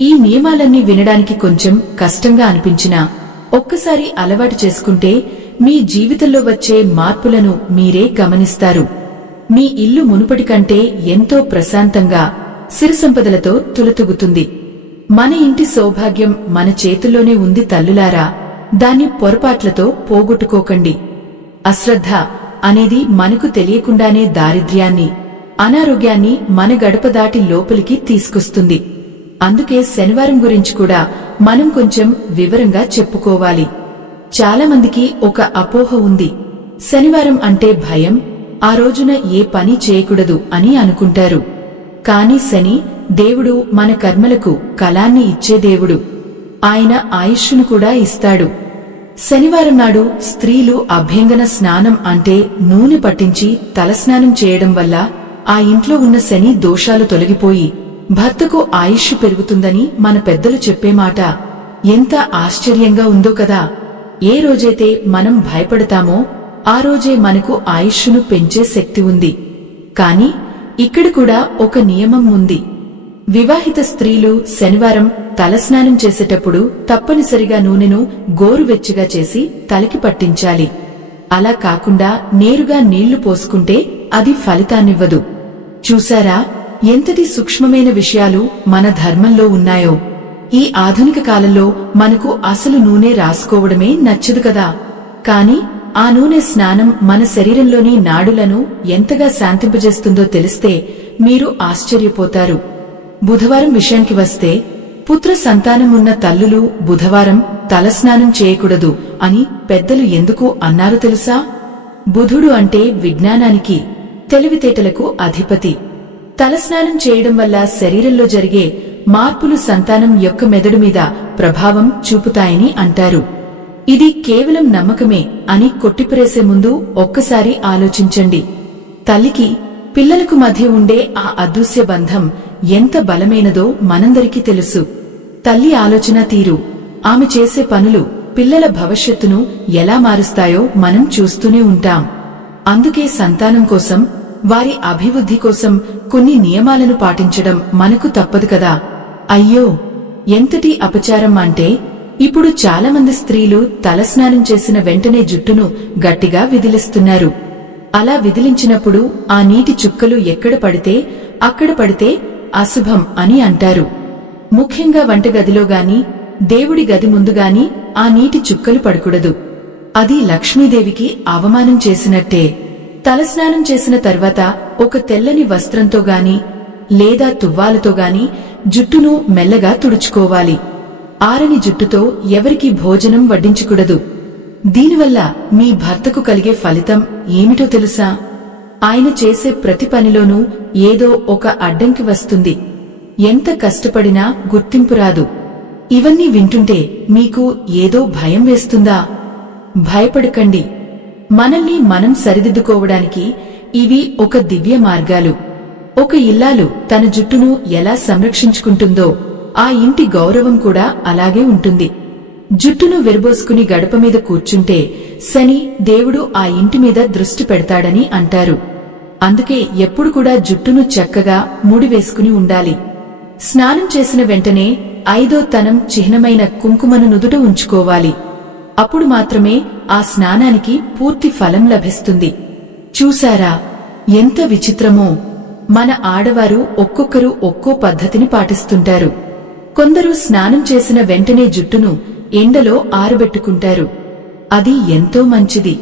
ఈ నియమాలన్నీ వినడానికి కొంచెం కష్టంగా అనిపించినా ఒక్కసారి అలవాటు చేసుకుంటే మీ జీవితంలో వచ్చే మార్పులను మీరే గమనిస్తారు. మీ ఇల్లు మునుపటి కంటే ఎంతో ప్రశాంతంగా, సిరిసంపదలతో తులతూగుతుంది. మన ఇంటి సౌభాగ్యం మన చేతుల్లోనే ఉంది తల్లులారా, దాన్ని పొరపాట్లతో పోగొట్టుకోకండి. అశ్రద్ధ అనేది మనకు తెలియకుండానే దారిద్ర్యాన్ని, అనారోగ్యాన్ని మన గడప దాటి లోపలికి తీసుకొస్తుంది. అందుకే శనివారం గురించి కూడా మనం కొంచెం వివరంగా చెప్పుకోవాలి. చాలామందికి ఒక అపోహ ఉంది. శనివారం అంటే భయం, ఆ రోజున ఏ పని చేయకూడదు అని అనుకుంటారు. కాని శని దేవుడు మన కర్మలకు కళాన్ని ఇచ్చే దేవుడు. ఆయన ఆయుష్ను కూడా ఇస్తాడు. శనివారం నాడు స్త్రీలు అభ్యంగన స్నానం అంటే నూనె పట్టించి తలస్నానం చేయడం వల్ల ఆ ఇంట్లో ఉన్న శని దోషాలు తొలగిపోయి భర్తకు ఆయుష్ పెరుగుతుందని మన పెద్దలు చెప్పే మాట ఎంత ఆశ్చర్యంగా ఉందో కదా. ఏ రోజైతే మనం భయపడతామో ఆ రోజే మనకు ఆయుష్ను పెంచే శక్తి ఉంది. కాని ఇక్కడ కూడా ఒక నియమం ఉంది. వివాహిత స్త్రీలు శనివారం తలస్నానం చేసేటప్పుడు తప్పనిసరిగా నూనెను గోరువెచ్చగా చేసి తలకి పట్టించాలి. అలా కాకుండా నేరుగా నీళ్లు పోసుకుంటే అది ఫలితాన్నివ్వదు. చూశారా ఎంతటి సూక్ష్మమైన విషయాలు మన ధర్మంలో ఉన్నాయో. ఈ ఆధునిక కాలంలో మనకు అసలు నూనె రాసుకోవడమే నచ్చదు కదా. కాని ఆ నూనె స్నానం మన శరీరంలోని నాడులను ఎంతగా శాంతింపజేస్తుందో తెలిస్తే మీరు ఆశ్చర్యపోతారు. బుధవారం విషయానికి వస్తే పుత్ర సంతానం ఉన్న తల్లులు బుధవారం తలస్నానం చేయకూడదు అని పెద్దలు ఎందుకు అన్నారు తెలుసా? బుధుడు అంటే విజ్ఞానానికి, తెలివితేటలకు అధిపతి. తలస్నానం చేయడం వల్ల శరీరంలో జరిగే మార్పులు సంతానం యొక్క మెదడు మీద ప్రభావం చూపుతాయని అంటారు. ఇది కేవలం నమ్మకమే అని కొట్టిపరేసే ముందు ఒక్కసారి ఆలోచించండి. తల్లికి పిల్లలకు మధ్య ఉండే ఆ అదృశ్య బంధం ఎంత బలమైనదో మనందరికీ తెలుసు. తల్లి ఆలోచన తీరు, ఆమె చేసే పనులు పిల్లల భవిష్యత్తును ఎలా మారుస్తాయో మనం చూస్తూనే ఉంటాం. అందుకే సంతానం కోసం, వారి అభివృద్ధి కోసం కొన్ని నియమాలను పాటించడం మనకు తప్పదు కదా. అయ్యో ఎంతటి అపచారం అంటే ఇప్పుడు చాలామంది స్త్రీలు తలస్నానం చేసిన వెంటనే జుట్టును గట్టిగా విదిలిస్తున్నారు. అలా విదిలించినప్పుడు ఆ నీటి చుక్కలు ఎక్కడ పడితే అక్కడ పడితే అశుభం అని అంటారు. ముఖ్యంగా వంటగదిలో గాని, దేవుడి గది ముందుగాని ఆ నీటి చుక్కలు పడకూడదు. అది లక్ష్మీదేవికి అవమానం చేసినట్టే. తలస్నానం చేసిన తర్వాత ఒక తెల్లని వస్త్రంతో గాని లేదా తువ్వాలతో గాని జుట్టును మెల్లగా తుడుచుకోవాలి. ఆరని జుట్టుతో ఎవరికీ భోజనం వడ్డించకూడదు. దీనివల్ల మీ భర్తకు కలిగే ఫలితం ఏమిటో తెలుసా? ఆయన చేసే ప్రతి పనిలోనూ ఏదో ఒక అడ్డంకి వస్తుంది. ఎంత కష్టపడినా గుర్తింపు రాదు. ఇవన్నీ వింటుంటే మీకు ఏదో భయం వేస్తుందా? భయపడకండి. మనల్ని మనం సరిదిద్దుకోవడానికి ఇవి ఒక దివ్య మార్గాలు. ఒక ఇల్లాలు తన జుట్టును ఎలా సంరక్షించుకుంటుందో ఆ ఇంటి గౌరవం కూడా అలాగే ఉంటుంది. జుట్టును విరబోసుకుని గడప మీద కూర్చుంటే శని దేవుడు ఆ ఇంటి మీద దృష్టి పెడతాడని అంటారు. అందుకే ఎప్పుడు కూడా జుట్టును చక్కగా ముడివేసుకుని ఉండాలి. స్నానం చేసిన వెంటనే 5వ తనం చిహ్నమైన కుంకుమను నుదుట ఉంచుకోవాలి. అప్పుడు మాత్రమే ఆ స్నానానికి పూర్తి ఫలం లభిస్తుంది. చూశారా ఎంత విచిత్రమో! మన ఆడవారు ఒక్కొక్కరు ఒక్కో పద్ధతిని పాటిస్తుంటారు. కొందరు స్నానం చేసిన వెంటనే జుట్టును ఎండలో ఆరబెట్టుకుంటారు. అది ఎంతో మంచిది.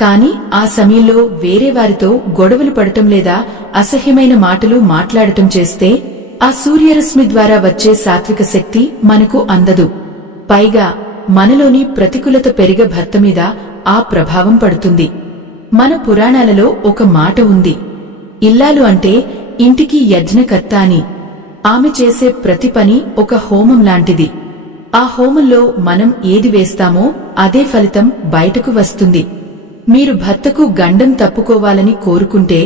కాని ఆ సమయంలో వేరే వారితో గొడవలు పడటం లేదా అసహ్యమైన మాటలు మాట్లాడటం చేస్తే ఆ సూర్యరశ్మి ద్వారా వచ్చే సాత్విక శక్తి మనకు అందదు. పైగా మనలోని ప్రతికూలత పెరిగే భర్త మీద ఆ ప్రభావం పడుతుంది. మన పురాణాలలో ఒక మాట ఉంది, ఇల్లాలు అంటే ఇంటికి యజ్ఞకర్త అని. ఆమె చేసే ప్రతి పని ఒక హోమం లాంటిది. ఆ హోమంలో మనం ఏది వేస్తామో అదే ఫలితం బయటకు వస్తుంది. మీరు భర్తకు గండం తప్పుకోవాలని కోరుకుంటే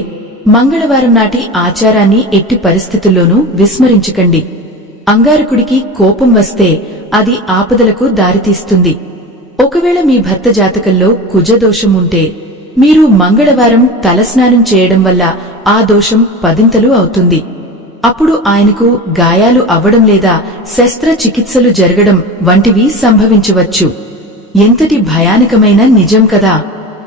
మంగళవారం నాటి ఆచారాన్ని ఎట్టి పరిస్థితుల్లోనూ విస్మరించకండి. అంగారకుడికి కోపం వస్తే అది ఆపదలకు దారితీస్తుంది. ఒకవేళ మీ భర్త జాతకంలో కుజదోషం ఉంటే మీరు మంగళవారం తలస్నానం చేయడం వల్ల ఆ దోషం పదింతలు అవుతుంది. అప్పుడు ఆయనకు గాయాలు అవ్వడం లేదా శస్త్రచికిత్సలు జరగడం వంటివి సంభవించవచ్చు. ఎంతటి భయానకమైన నిజం కదా.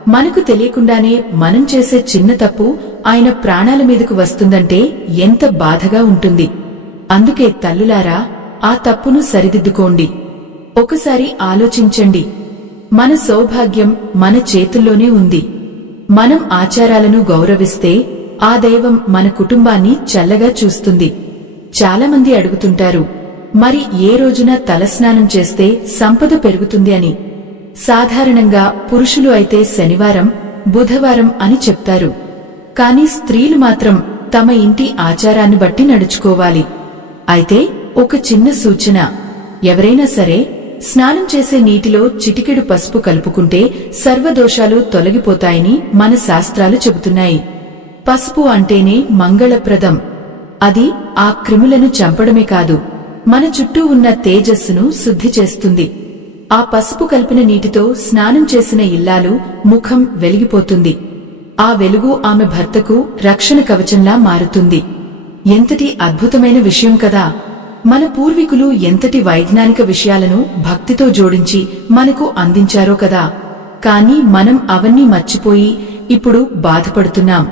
మనకు తెలియకుండానే మనం చేసే చిన్న తప్పు ఆయన ప్రాణాల మీదకు వస్తుందంటే ఎంత బాధగా ఉంటుంది. అందుకే తల్లులారా, ఆ తప్పును సరిదిద్దుకోండి. ఒకసారి ఆలోచించండి. మన సౌభాగ్యం మన చేతుల్లోనే ఉంది. మనం ఆచారాలను గౌరవిస్తే ఆ దైవం మన కుటుంబాన్ని చల్లగా చూస్తుంది. చాలామంది అడుగుతుంటారు, మరి ఏ రోజున తలస్నానం చేస్తే సంపద పెరుగుతుంది అని. సాధారణంగా పురుషులు అయితే శనివారం, బుధవారం అని చెప్తారు. కాని స్త్రీలు మాత్రం తమ ఇంటి ఆచారాన్ని బట్టి నడుచుకోవాలి. అయితే ఒక చిన్న సూచన, ఎవరైనా సరే స్నానం చేసే నీటిలో చిటికెడు పసుపు కలుపుకుంటే సర్వదోషాలు తొలగిపోతాయని మన శాస్త్రాలు చెబుతున్నాయి. పసుపు అంటేనే మంగళప్రదం. అది ఆ క్రిములను చంపడమే కాదు, మన చుట్టూ ఉన్న తేజస్సును శుద్ధి చేస్తుంది. ఆ పసుపు కలిపిన నీటితో స్నానం చేసిన ఇల్లాలు ముఖం వెలిగిపోతుంది. ఆ వెలుగు ఆమె భర్తకు రక్షణ కవచంలా మారుతుంది. ఎంతటి అద్భుతమైన విషయం కదా. మన పూర్వీకులు ఎంతటి వైజ్ఞానిక విషయాలను భక్తితో జోడించి మనకు అందించారో కదా. కాని మనం అవన్నీ మర్చిపోయి ఇప్పుడు బాధపడుతున్నాం.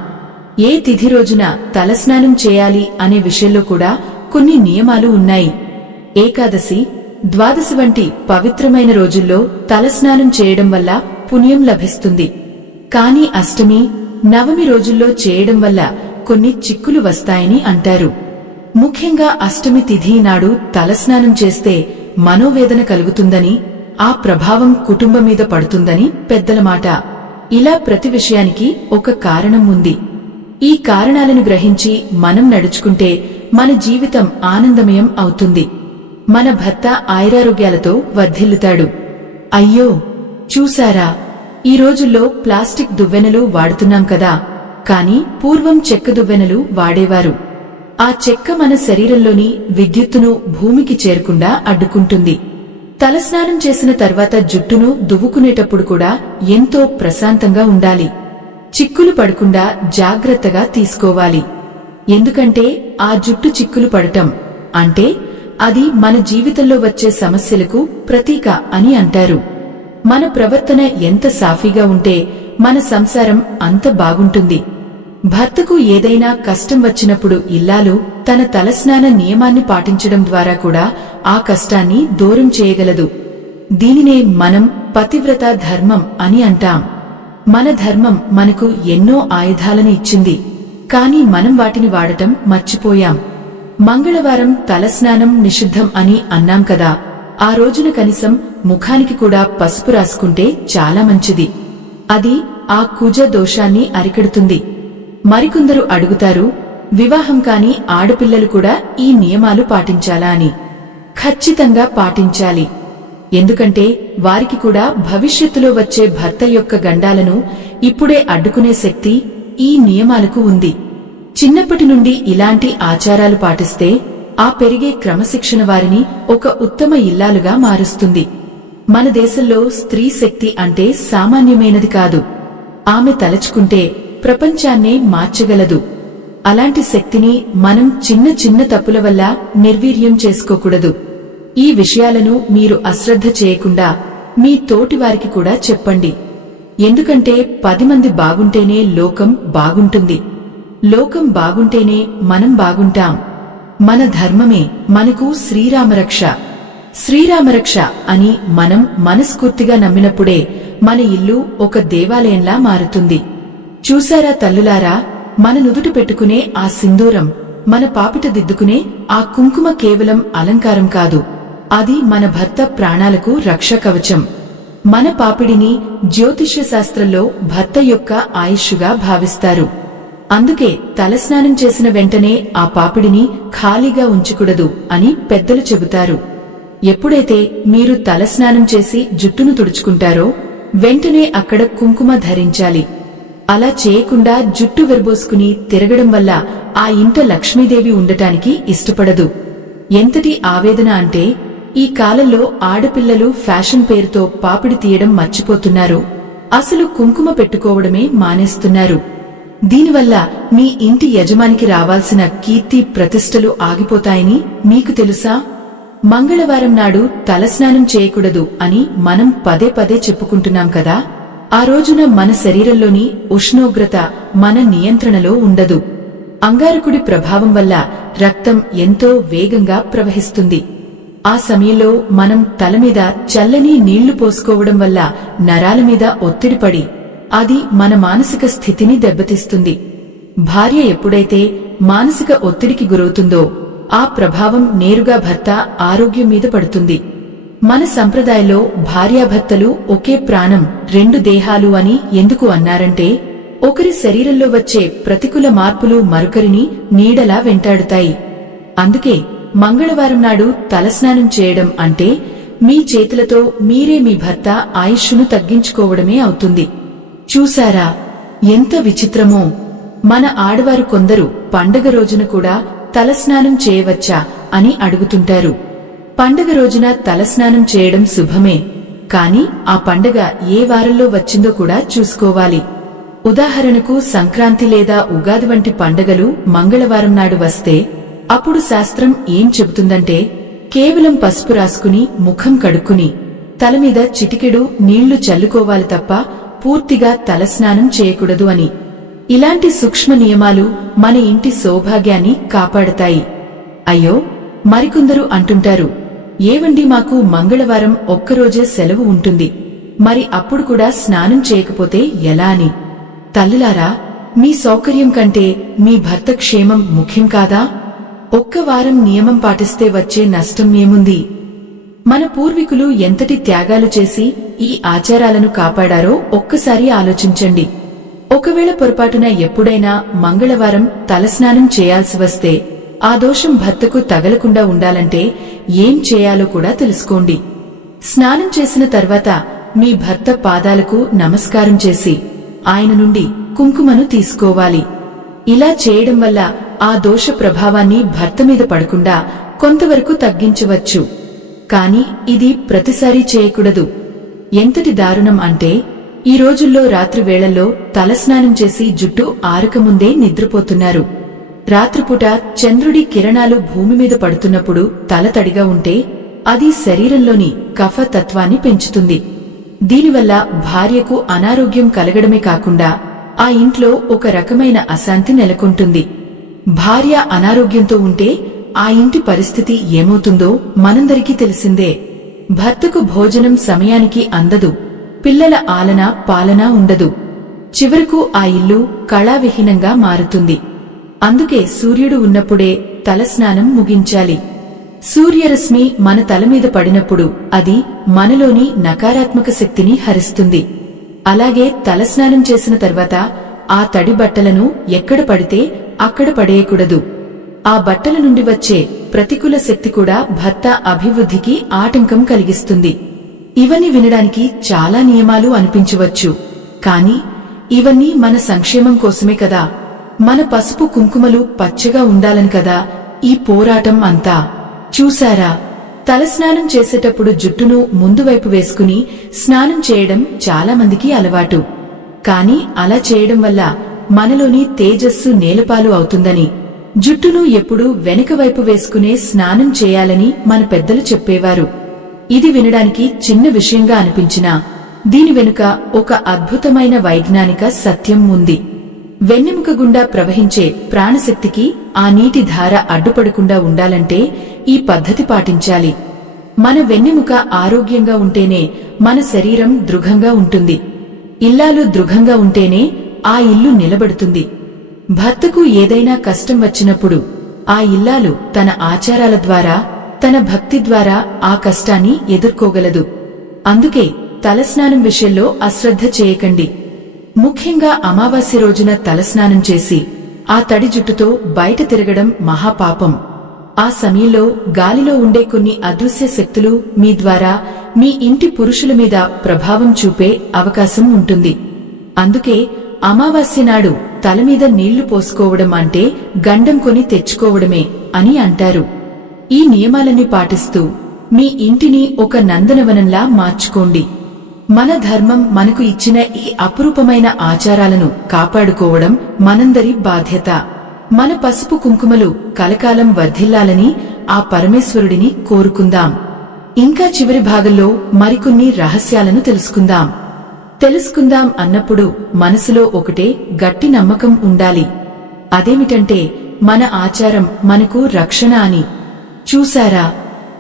ఏ తిథి రోజున తలస్నానం చేయాలి అనే విషయంలో కూడా కొన్ని నియమాలు ఉన్నాయి. ఏకాదశి, ద్వాదశి వంటి పవిత్రమైన రోజుల్లో తలస్నానం చేయడం వల్ల పుణ్యం లభిస్తుంది. కాని అష్టమి, నవమి రోజుల్లో చేయడం వల్ల కొన్ని చిక్కులు వస్తాయని అంటారు. ముఖ్యంగా అష్టమి తిథి నాడు తలస్నానం చేస్తే మనోవేదన కలుగుతుందని, ఆ ప్రభావం కుటుంబం మీద పడుతుందని పెద్దల మాట. ఇలా ప్రతి విషయానికి ఒక కారణం ఉంది. ఈ కారణాలను గ్రహించి మనం నడుచుకుంటే మన జీవితం ఆనందమయం అవుతుంది. మన భర్త ఆయురారోగ్యాలతో వర్ధిల్లుతాడు. అయ్యో, చూసారా, ఈ రోజుల్లో ప్లాస్టిక్ దువ్వెనలు వాడుతున్నాం కదా. కాని పూర్వం చెక్క దువ్వెనలు వాడేవారు. ఆ చెక్క మన శరీరంలోని విద్యుత్తును భూమికి చేరకుండా అడ్డుకుంటుంది. తలస్నానం చేసిన తర్వాత జుట్టును దువ్వుకునేటప్పుడు కూడా ఎంతో ప్రశాంతంగా ఉండాలి. చిక్కులు పడకుండా జాగ్రత్తగా తీసుకోవాలి. ఎందుకంటే ఆ జుట్టు చిక్కులు పడటం అంటే అది మన జీవితంలో వచ్చే సమస్యలకు ప్రతీక అని అంటారు. మన ప్రవర్తన ఎంత సాఫీగా ఉంటే మన సంసారం అంత బాగుంటుంది. భర్తకు ఏదైనా కష్టం వచ్చినప్పుడు ఇల్లాలు తన తలస్నాన నియమాన్ని పాటించడం ద్వారా కూడా ఆ కష్టాన్ని దూరం చేయగలదు. దీనినే మనం పతివ్రత ధర్మం అని అంటాం. మన ధర్మం మనకు ఎన్నో ఆయుధాలను ఇచ్చింది. కాని మనం వాటిని వాడటం మర్చిపోయాం. మంగళవారం తలస్నానం నిషిద్ధం అని అన్నాం కదా. ఆ రోజున కనీసం ముఖానికి కూడా పసుపు రాసుకుంటే చాలా మంచిది. అది ఆ కుజ దోషాన్ని అరికడుతుంది. మరికొందరు అడుగుతారు, వివాహం కాని ఆడపిల్లలు కూడా ఈ నియమాలు పాటించాలా అని. ఖచ్చితంగా పాటించాలి. ఎందుకంటే వారికి కూడా భవిష్యత్తులో వచ్చే భర్త యొక్క గండాలను ఇప్పుడే అడ్డుకునే శక్తి ఈ నియమాలకు ఉంది. చిన్నప్పటి నుండి ఇలాంటి ఆచారాలు పాటిస్తే ఆ పెరిగే క్రమశిక్షణ వారిని ఒక ఉత్తమ ఇల్లాలుగా మారుస్తుంది. మన దేశంలో స్త్రీ శక్తి అంటే సామాన్యమైనది కాదు. ఆమె తలచుకుంటే ప్రపంచాన్నే మార్చగలదు. అలాంటి శక్తిని మనం చిన్న చిన్న తప్పుల వల్ల నిర్వీర్యం చేసుకోకూడదు. ఈ విషయాలను మీరు అశ్రద్ధ చేయకుండా మీ తోటివారికి కూడా చెప్పండి. ఎందుకంటే 10 మంది బాగుంటేనే లోకం బాగుంటుంది. లోకం బాగుంటేనే మనం బాగుంటాం. మన ధర్మమే మనకు శ్రీరామరక్ష. శ్రీరామరక్ష అని మనం మనస్ఫూర్తిగా నమ్మినప్పుడే మన ఇల్లు ఒక దేవాలయంలా మారుతుంది. చూశారా తల్లులారా, మన నుదుట పెట్టుకునే ఆ సింధూరం, మన పాపిట దిద్దుకునే ఆ కుంకుమ కేవలం అలంకారం కాదు. అది మన భర్త ప్రాణాలకు రక్ష కవచం. మన పాపిడిని జ్యోతిష్య శాస్త్రంలో భర్త యొక్క ఆయుష్గా భావిస్తారు. అందుకే తలస్నానం చేసిన వెంటనే ఆ పాపిడిని ఖాళీగా ఉంచకూడదు అని పెద్దలు చెబుతారు. ఎప్పుడైతే మీరు తలస్నానం చేసి జుట్టును తుడుచుకుంటారో వెంటనే అక్కడ కుంకుమ ధరించాలి. అలా చేయకుండా జుట్టు వెరబోసుకుని తిరగడం వల్ల ఆ ఇంట లక్ష్మీదేవి ఉండటానికి ఇష్టపడదు. ఎంతటి ఆవేదన అంటే ఈ కాలంలో ఆడపిల్లలు ఫ్యాషన్ పేరుతో పాపిడి తీయడం మర్చిపోతున్నారు. అసలు కుంకుమ పెట్టుకోవడమే మానేస్తున్నారు. దీనివల్ల మీ ఇంటి యజమానికి రావాల్సిన కీర్తి ప్రతిష్టలు ఆగిపోతాయని మీకు తెలుసా? మంగళవారం నాడు తలస్నానం చేయకూడదు అని మనం పదే పదే చెప్పుకుంటున్నాం కదా. ఆ రోజున మన శరీరంలోని ఉష్ణోగ్రత మన నియంత్రణలో ఉండదు. అంగారకుడి ప్రభావం వల్ల రక్తం ఎంతో వేగంగా ప్రవహిస్తుంది. ఆ సమయంలో మనం తలమీద చల్లని నీళ్లు పోసుకోవడం వల్ల నరాల మీద ఒత్తిడి పడి అది మన మానసిక స్థితిని దెబ్బతీస్తుంది. భార్య ఎప్పుడైతే మానసిక ఒత్తిడికి గురవుతుందో ఆ ప్రభావం నేరుగా భర్త ఆరోగ్యం మీద పడుతుంది. మన సంప్రదాయంలో భార్యాభర్తలు ఒకే ప్రాణం రెండు దేహాలు అని ఎందుకు అన్నారంటే ఒకరి శరీరంలో వచ్చే ప్రతికూల మార్పులు మరొకరిని నీడలా వెంటాడుతాయి. అందుకే మంగళవారం నాడు తలస్నానం చేయడం అంటే మీ చేతులతో మీరే మీ భర్త ఆయుష్ను తగ్గించుకోవడమే అవుతుంది. చూశారా ఎంత విచిత్రమో! మన ఆడవారు కొందరు పండగ రోజున కూడా తలస్నానం చేయవచ్చా అని అడుగుతుంటారు. పండగ రోజున తలస్నానం చేయడం శుభమే, కాని ఆ పండగ ఏ వారంలో వచ్చిందో కూడా చూసుకోవాలి. ఉదాహరణకు సంక్రాంతి లేదా ఉగాది వంటి పండగలు మంగళవారం నాడు వస్తే అప్పుడు శాస్త్రం ఏం చెబుతుందంటే కేవలం పసుపు రాసుకుని ముఖం కడుక్కుని తలమీద చిటికెడు నీళ్లు చల్లుకోవాలి తప్ప పూర్తిగా తలస్నానం చేయకూడదు అని. ఇలాంటి సూక్ష్మ నియమాలు మన ఇంటి సౌభాగ్యాన్ని కాపాడతాయి. అయ్యో, మరికొందరు అంటుంటారు, ఏవండి మాకు మంగళవారం ఒక్కరోజే సెలవు ఉంటుంది, మరి అప్పుడు కూడా స్నానం చేయకపోతే ఎలా అని. తల్లులారా, మీ సౌకర్యం కంటే మీ భర్త క్షేమం ముఖ్యం కాదా? ఒక్క వారం నియమం పాటిస్తే వచ్చే నష్టం ఏముంది? మన పూర్వీకులు ఎంతటి త్యాగాలు చేసి ఈ ఆచారాలను కాపాడారో ఒక్కసారి ఆలోచించండి. ఒకవేళ పొరపాటున ఎప్పుడైనా మంగళవారం తలస్నానం చేయాల్సి వస్తే ఆ దోషం భర్తకు తగలకుండా ఉండాలంటే ఏం చేయాలో కూడా తెలుసుకోండి. స్నానం చేసిన తర్వాత మీ భర్త పాదాలకు నమస్కారం చేసి ఆయన నుండి కుంకుమను తీసుకోవాలి. ఇలా చేయడం వల్ల ఆ దోష ప్రభావాన్ని భర్త మీద పడకుండా కొంతవరకు తగ్గించవచ్చు. కాని ఇది ప్రతిసారీ చేయకూడదు. ఎంతటి దారుణం అంటే ఈ రోజుల్లో రాత్రి వేళల్లో తలస్నానం చేసి జుట్టు ఆరకముందే నిద్రపోతున్నారు. రాత్రిపూట చంద్రుడి కిరణాలు భూమి మీద పడుతున్నప్పుడు తల తడిగా ఉంటే అది శరీరంలోని కఫ తత్వాన్ని పెంచుతుంది. దీనివల్ల భార్యకు అనారోగ్యం కలగడమే కాకుండా ఆ ఇంట్లో ఒక రకమైన అశాంతి నెలకొంటుంది. భార్య అనారోగ్యంతో ఉంటే ఆ ఇంటి పరిస్థితి ఏమవుతుందో మనందరికీ తెలిసిందే. భర్తకు భోజనం సమయానికి అందదు, పిల్లల ఆలన పాలన ఉండదు. చివరకు ఆ ఇల్లు కళావిహీనంగా మారుతుంది. అందుకే సూర్యుడు ఉన్నప్పుడే తలస్నానం ముగించాలి. సూర్యరశ్మి మన తలమీద పడినప్పుడు అది మనలోని నకారాత్మక శక్తిని హరిస్తుంది. అలాగే తలస్నానం చేసిన తర్వాత ఆ తడి బట్టలను ఎక్కడ పడితే అక్కడ పడేయకూడదు. ఆ బట్టల నుండి వచ్చే ప్రతికూల శక్తి కూడా భర్త అభివృద్ధికి ఆటంకం కలిగిస్తుంది. ఇవన్నీ వినడానికి చాలా నియమాలు అనిపించవచ్చు, కాని ఇవన్నీ మన సంక్షేమం కోసమే కదా. మన పసుపు కుంకుమలు పచ్చగా ఉండాలని కదా ఈ పోరాటం అంతా. చూశారా, తలస్నానం చేసేటప్పుడు జుట్టును ముందువైపు వేసుకుని స్నానం చేయడం చాలా మందికి అలవాటు. కాని అలా చేయడం వల్ల మనలోని తేజస్సు నేలపాలు అవుతుందని, జుట్టును ఎప్పుడూ వెనుక వైపు వేసుకునే స్నానం చేయాలని మన పెద్దలు చెప్పేవారు. ఇది వినడానికి చిన్న విషయంగా అనిపించినా దీని వెనుక ఒక అద్భుతమైన వైజ్ఞానిక సత్యం ఉంది. వెన్నెముక గుండా ప్రవహించే ప్రాణశక్తికి ఆ నీటి ధార అడ్డుపడకుండా ఉండాలంటే ఈ పద్ధతి పాటించాలి. మన వెన్నెముక ఆరోగ్యంగా ఉంటేనే మన శరీరం దృఢంగా ఉంటుంది. ఇల్లాలు దృఢంగా ఉంటేనే ఆ ఇల్లు నిలబడుతుంది. భర్తకు ఏదైనా కష్టం వచ్చినప్పుడు ఆ ఇల్లాలు తన ఆచారాల ద్వారా, తన భక్తి ద్వారా ఆ కష్టాన్ని ఎదుర్కోగలదు. అందుకే తలస్నానం విషయంలో అశ్రద్ధ చేయకండి. ముఖ్యంగా అమావాస్య రోజున తలస్నానం చేసి ఆ తడి జుట్టుతో బయట తిరగడం మహాపాపం. ఆ సమయంలో గాలిలో ఉండే కొన్ని అదృశ్య శక్తులు మీ ద్వారా మీ ఇంటి పురుషుల మీద ప్రభావం చూపే అవకాశం ఉంటుంది. అందుకే అమావాస్య నాడు తలమీద నీళ్లు పోసుకోవడం అంటే గండం కొని తెచ్చుకోవడమే అని అంటారు. ఈ నియమాలన్నీ పాటిస్తూ మీ ఇంటిని ఒక నందనవనంలా మార్చుకోండి. మన ధర్మం మనకు ఇచ్చిన ఈ అపురూపమైన ఆచారాలను కాపాడుకోవడం మనందరి బాధ్యత. మన పసుపు కుంకుమలు కలకాలం వర్ధిల్లాలని ఆ పరమేశ్వరుడిని కోరుకుందాం. ఇంకా చివరి భాగంలో మరికొన్ని రహస్యాలను తెలుసుకుందాం అన్నప్పుడు మనసులో ఒకటే గట్టి నమ్మకం ఉండాలి. అదేమిటంటే మన ఆచారం మనకు రక్షణ అని. చూశారా,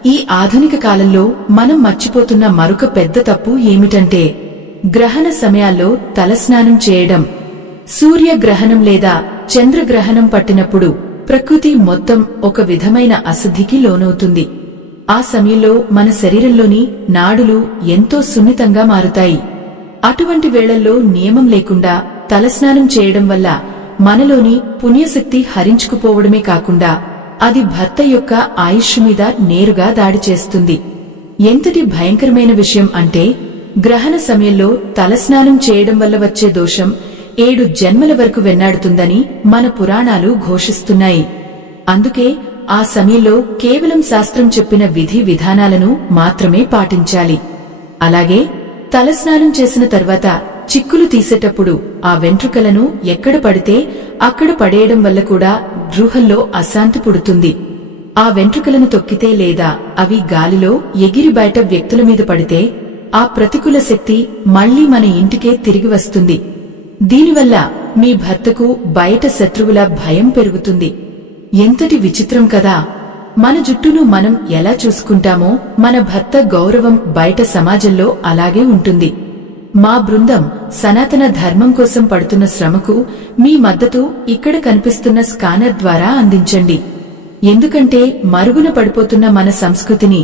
ఈ ఆధునిక కాలంలో మనం మర్చిపోతున్న మరొక పెద్ద తప్పు ఏమిటంటే గ్రహణ సమయాల్లో తలస్నానం చేయడం. సూర్యగ్రహణం లేదా చంద్రగ్రహణం పట్టినప్పుడు ప్రకృతి మొత్తం ఒక విధమైన అశుద్ధికి లోనవుతుంది. ఆ సమయంలో మన శరీరంలోని నాడులు ఎంతో సున్నితంగా మారుతాయి. అటువంటి వేళల్లో నియమం లేకుండా తలస్నానం చేయడం వల్ల మనలోని పుణ్యశక్తి హరించుకుపోవడమే కాకుండా అది భర్త యొక్క ఆయుష్ మీద నేరుగా దాడి చేస్తుంది. ఎంతటి భయంకరమైన విషయం అంటే గ్రహణ సమయంలో తలస్నానం చేయడం వల్ల వచ్చే దోషం 7 జన్మల వరకు వెన్నాడుతుందని మన పురాణాలు ఘోషిస్తున్నాయి. అందుకే ఆ సమయంలో కేవలం శాస్త్రం చెప్పిన విధి విధానాలను మాత్రమే పాటించాలి. అలాగే తలస్నానం చేసిన తర్వాత చిక్కులు తీసేటప్పుడు ఆ వెంట్రుకలను ఎక్కడ పడితే అక్కడ పడేయడం వల్ల కూడా గృహంలో అశాంతి పుడుతుంది. ఆ వెంట్రుకలను తొక్కితే లేదా అవి గాలిలో ఎగిరి బయట వ్యక్తుల మీద పడితే ఆ ప్రతికూల శక్తి మళ్లీ మన ఇంటికే తిరిగి వస్తుంది. దీనివల్ల మీ భర్తకు బయట శత్రువుల భయం పెరుగుతుంది. ఎంతటి విచిత్రం కదా! మన జుట్టును మనం ఎలా చూసుకుంటామో మన భర్త గౌరవం బయట సమాజంలో అలాగే ఉంటుంది. మా బృందం సనాతన ధర్మం కోసం పడుతున్న శ్రమకు మీ మద్దతు ఇక్కడ కనిపిస్తున్న స్కానర్ ద్వారా అందించండి. ఎందుకంటే మరుగున పడిపోతున్న మన సంస్కృతిని,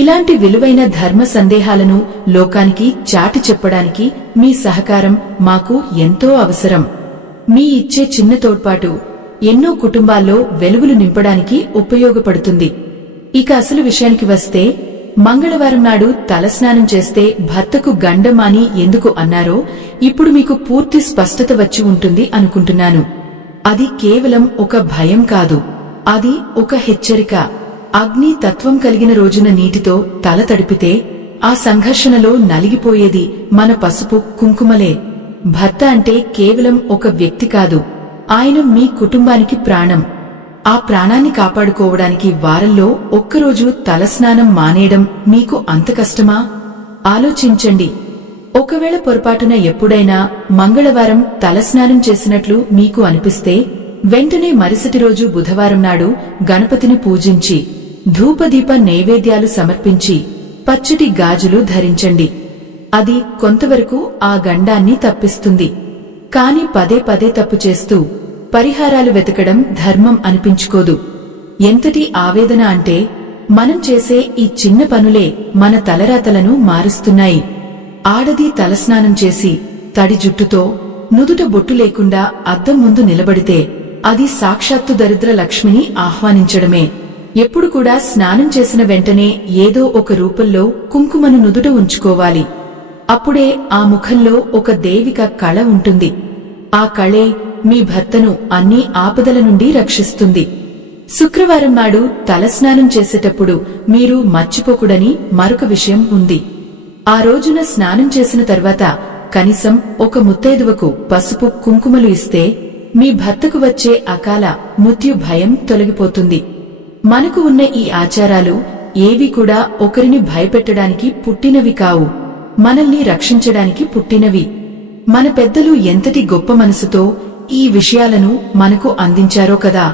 ఇలాంటి విలువైన ధర్మ సందేహాలను లోకానికి చాటి చెప్పడానికి మీ సహకారం మాకు ఎంతో అవసరం. మీ ఇచ్చే చిన్న తోడ్పాటు ఎన్నో కుటుంబాల్లో వెలుగులు నింపడానికి ఉపయోగపడుతుంది. ఇక అసలు విషయానికి వస్తే మంగళవారం నాడు తలస్నానం చేస్తే భర్తకు గండం అని ఎందుకు అన్నారో ఇప్పుడు మీకు పూర్తి స్పష్టత వచ్చి ఉంటుంది అనుకుంటున్నాను. అది కేవలం ఒక భయం కాదు, అది ఒక హెచ్చరిక. అగ్ని తత్వం కలిగిన రోజున నీటితో తల తడిపితే ఆ సంఘర్షణలో నలిగిపోయేది మన పసుపు కుంకుమలే. భర్త అంటే కేవలం ఒక వ్యక్తి కాదు, ఆయన మీ కుటుంబానికి ప్రాణం. ఆ ప్రాణాన్ని కాపాడుకోవడానికి వారంలో ఒక్కరోజు తలస్నానం మానేయడం మీకు అంత కష్టమా? ఆలోచించండి. ఒకవేళ పొరపాటున ఎప్పుడైనా మంగళవారం తలస్నానం చేసినట్లు మీకు అనిపిస్తే వెంటనే మరుసటి రోజు బుధవారం నాడు గణపతిని పూజించి ధూపదీప నైవేద్యాలు సమర్పించి పచ్చటి గాజులు ధరించండి. అది కొంతవరకు ఆ గండాన్ని తప్పిస్తుంది. కాని పదే పదే తప్పు చేస్తూ పరిహారాలు వెతకడం ధర్మం అనిపించుకోదు. ఎంతటి ఆవేదన అంటే మనం చేసే ఈ చిన్న పనులే మన తలరాతలను మారుస్తున్నాయి. ఆడది తలస్నానం చేసి తడి జుట్టుతో నుదుట బొట్టు లేకుండా అద్దం ముందు నిలబడితే అది సాక్షాత్తు దరిద్ర లక్ష్మిని ఆహ్వానించడమే. ఎప్పుడు కూడా స్నానం చేసిన వెంటనే ఏదో ఒక రూపంలో కుంకుమను నుదుట ఉంచుకోవాలి. అప్పుడే ఆ ముఖంలో ఒక దైవిక కళ ఉంటుంది. ఆ కళే మీ భర్తను అన్ని ఆపదల నుండి రక్షిస్తుంది. శుక్రవారం నాడు తలస్నానం చేసేటప్పుడు మీరు మర్చిపోకూడని మరొక విషయం ఉంది. ఆ రోజున స్నానం చేసిన తర్వాత కనీసం ఒక ముత్తైదువకు పసుపు కుంకుమలు ఇస్తే మీ భర్తకు వచ్చే అకాల మృత్యు భయం తొలగిపోతుంది. మనకు ఉన్న ఈ ఆచారాలు ఏవి కూడా ఒకరిని భయపెట్టడానికి పుట్టినవి కావు, మనల్ని రక్షించడానికి పుట్టినవి. మన పెద్దలు ఎంతటి గొప్ప మనసుతో ఈ విషయాలను మనకు అందించారో కదా.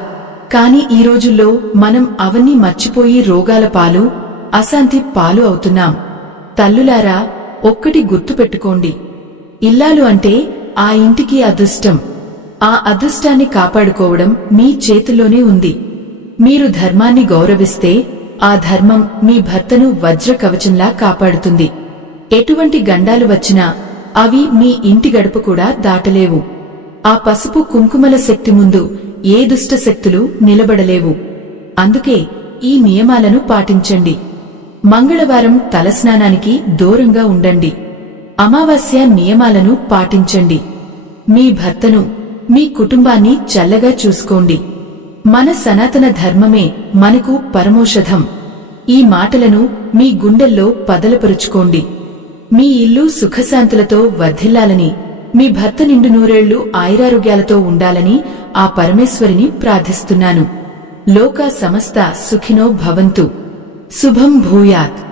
కాని ఈ రోజుల్లో మనం అవన్నీ మర్చిపోయి రోగాల పాలు, అశాంతి పాలు అవుతున్నాం. తల్లులారా, ఒక్కటి గుర్తుపెట్టుకోండి. ఇల్లాలు అంటే ఆ ఇంటికి అదృష్టం. ఆ అదృష్టాన్ని కాపాడుకోవడం మీ చేతుల్లోనే ఉంది. మీరు ధర్మాన్ని గౌరవిస్తే ఆ ధర్మం మీ భర్తను వజ్ర కవచంలా కాపాడుతుంది. ఎటువంటి గండాలు వచ్చినా అవి మీ ఇంటి గడప కూడా దాటలేవు. ఆ పసుపు కుంకుమల శక్తి ముందు ఏ దుష్ట శక్తులు నిలబడలేవు. అందుకే ఈ నియమాలను పాటించండి. మంగళవారం తలస్నానానికి దూరంగా ఉండండి. అమావాస్య నియమాలను పాటించండి. మీ భర్తను, మీ కుటుంబాన్ని చల్లగా చూసుకోండి. మన సనాతన ధర్మమే మనకు పరమోషధం. ఈ మాటలను మీ గుండెల్లో పదలపరుచుకోండి. మీ ఇల్లు సుఖశాంతులతో వర్ధిల్లాలని, మీ భర్త నిండు నూరేళ్లు ఆయురారోగ్యాలతో ఉండాలని ఆ పరమేశ్వరిని ప్రార్థిస్తున్నాను. లోకా సమస్త సుఖినో భవంతు. శుభం భూయాత్.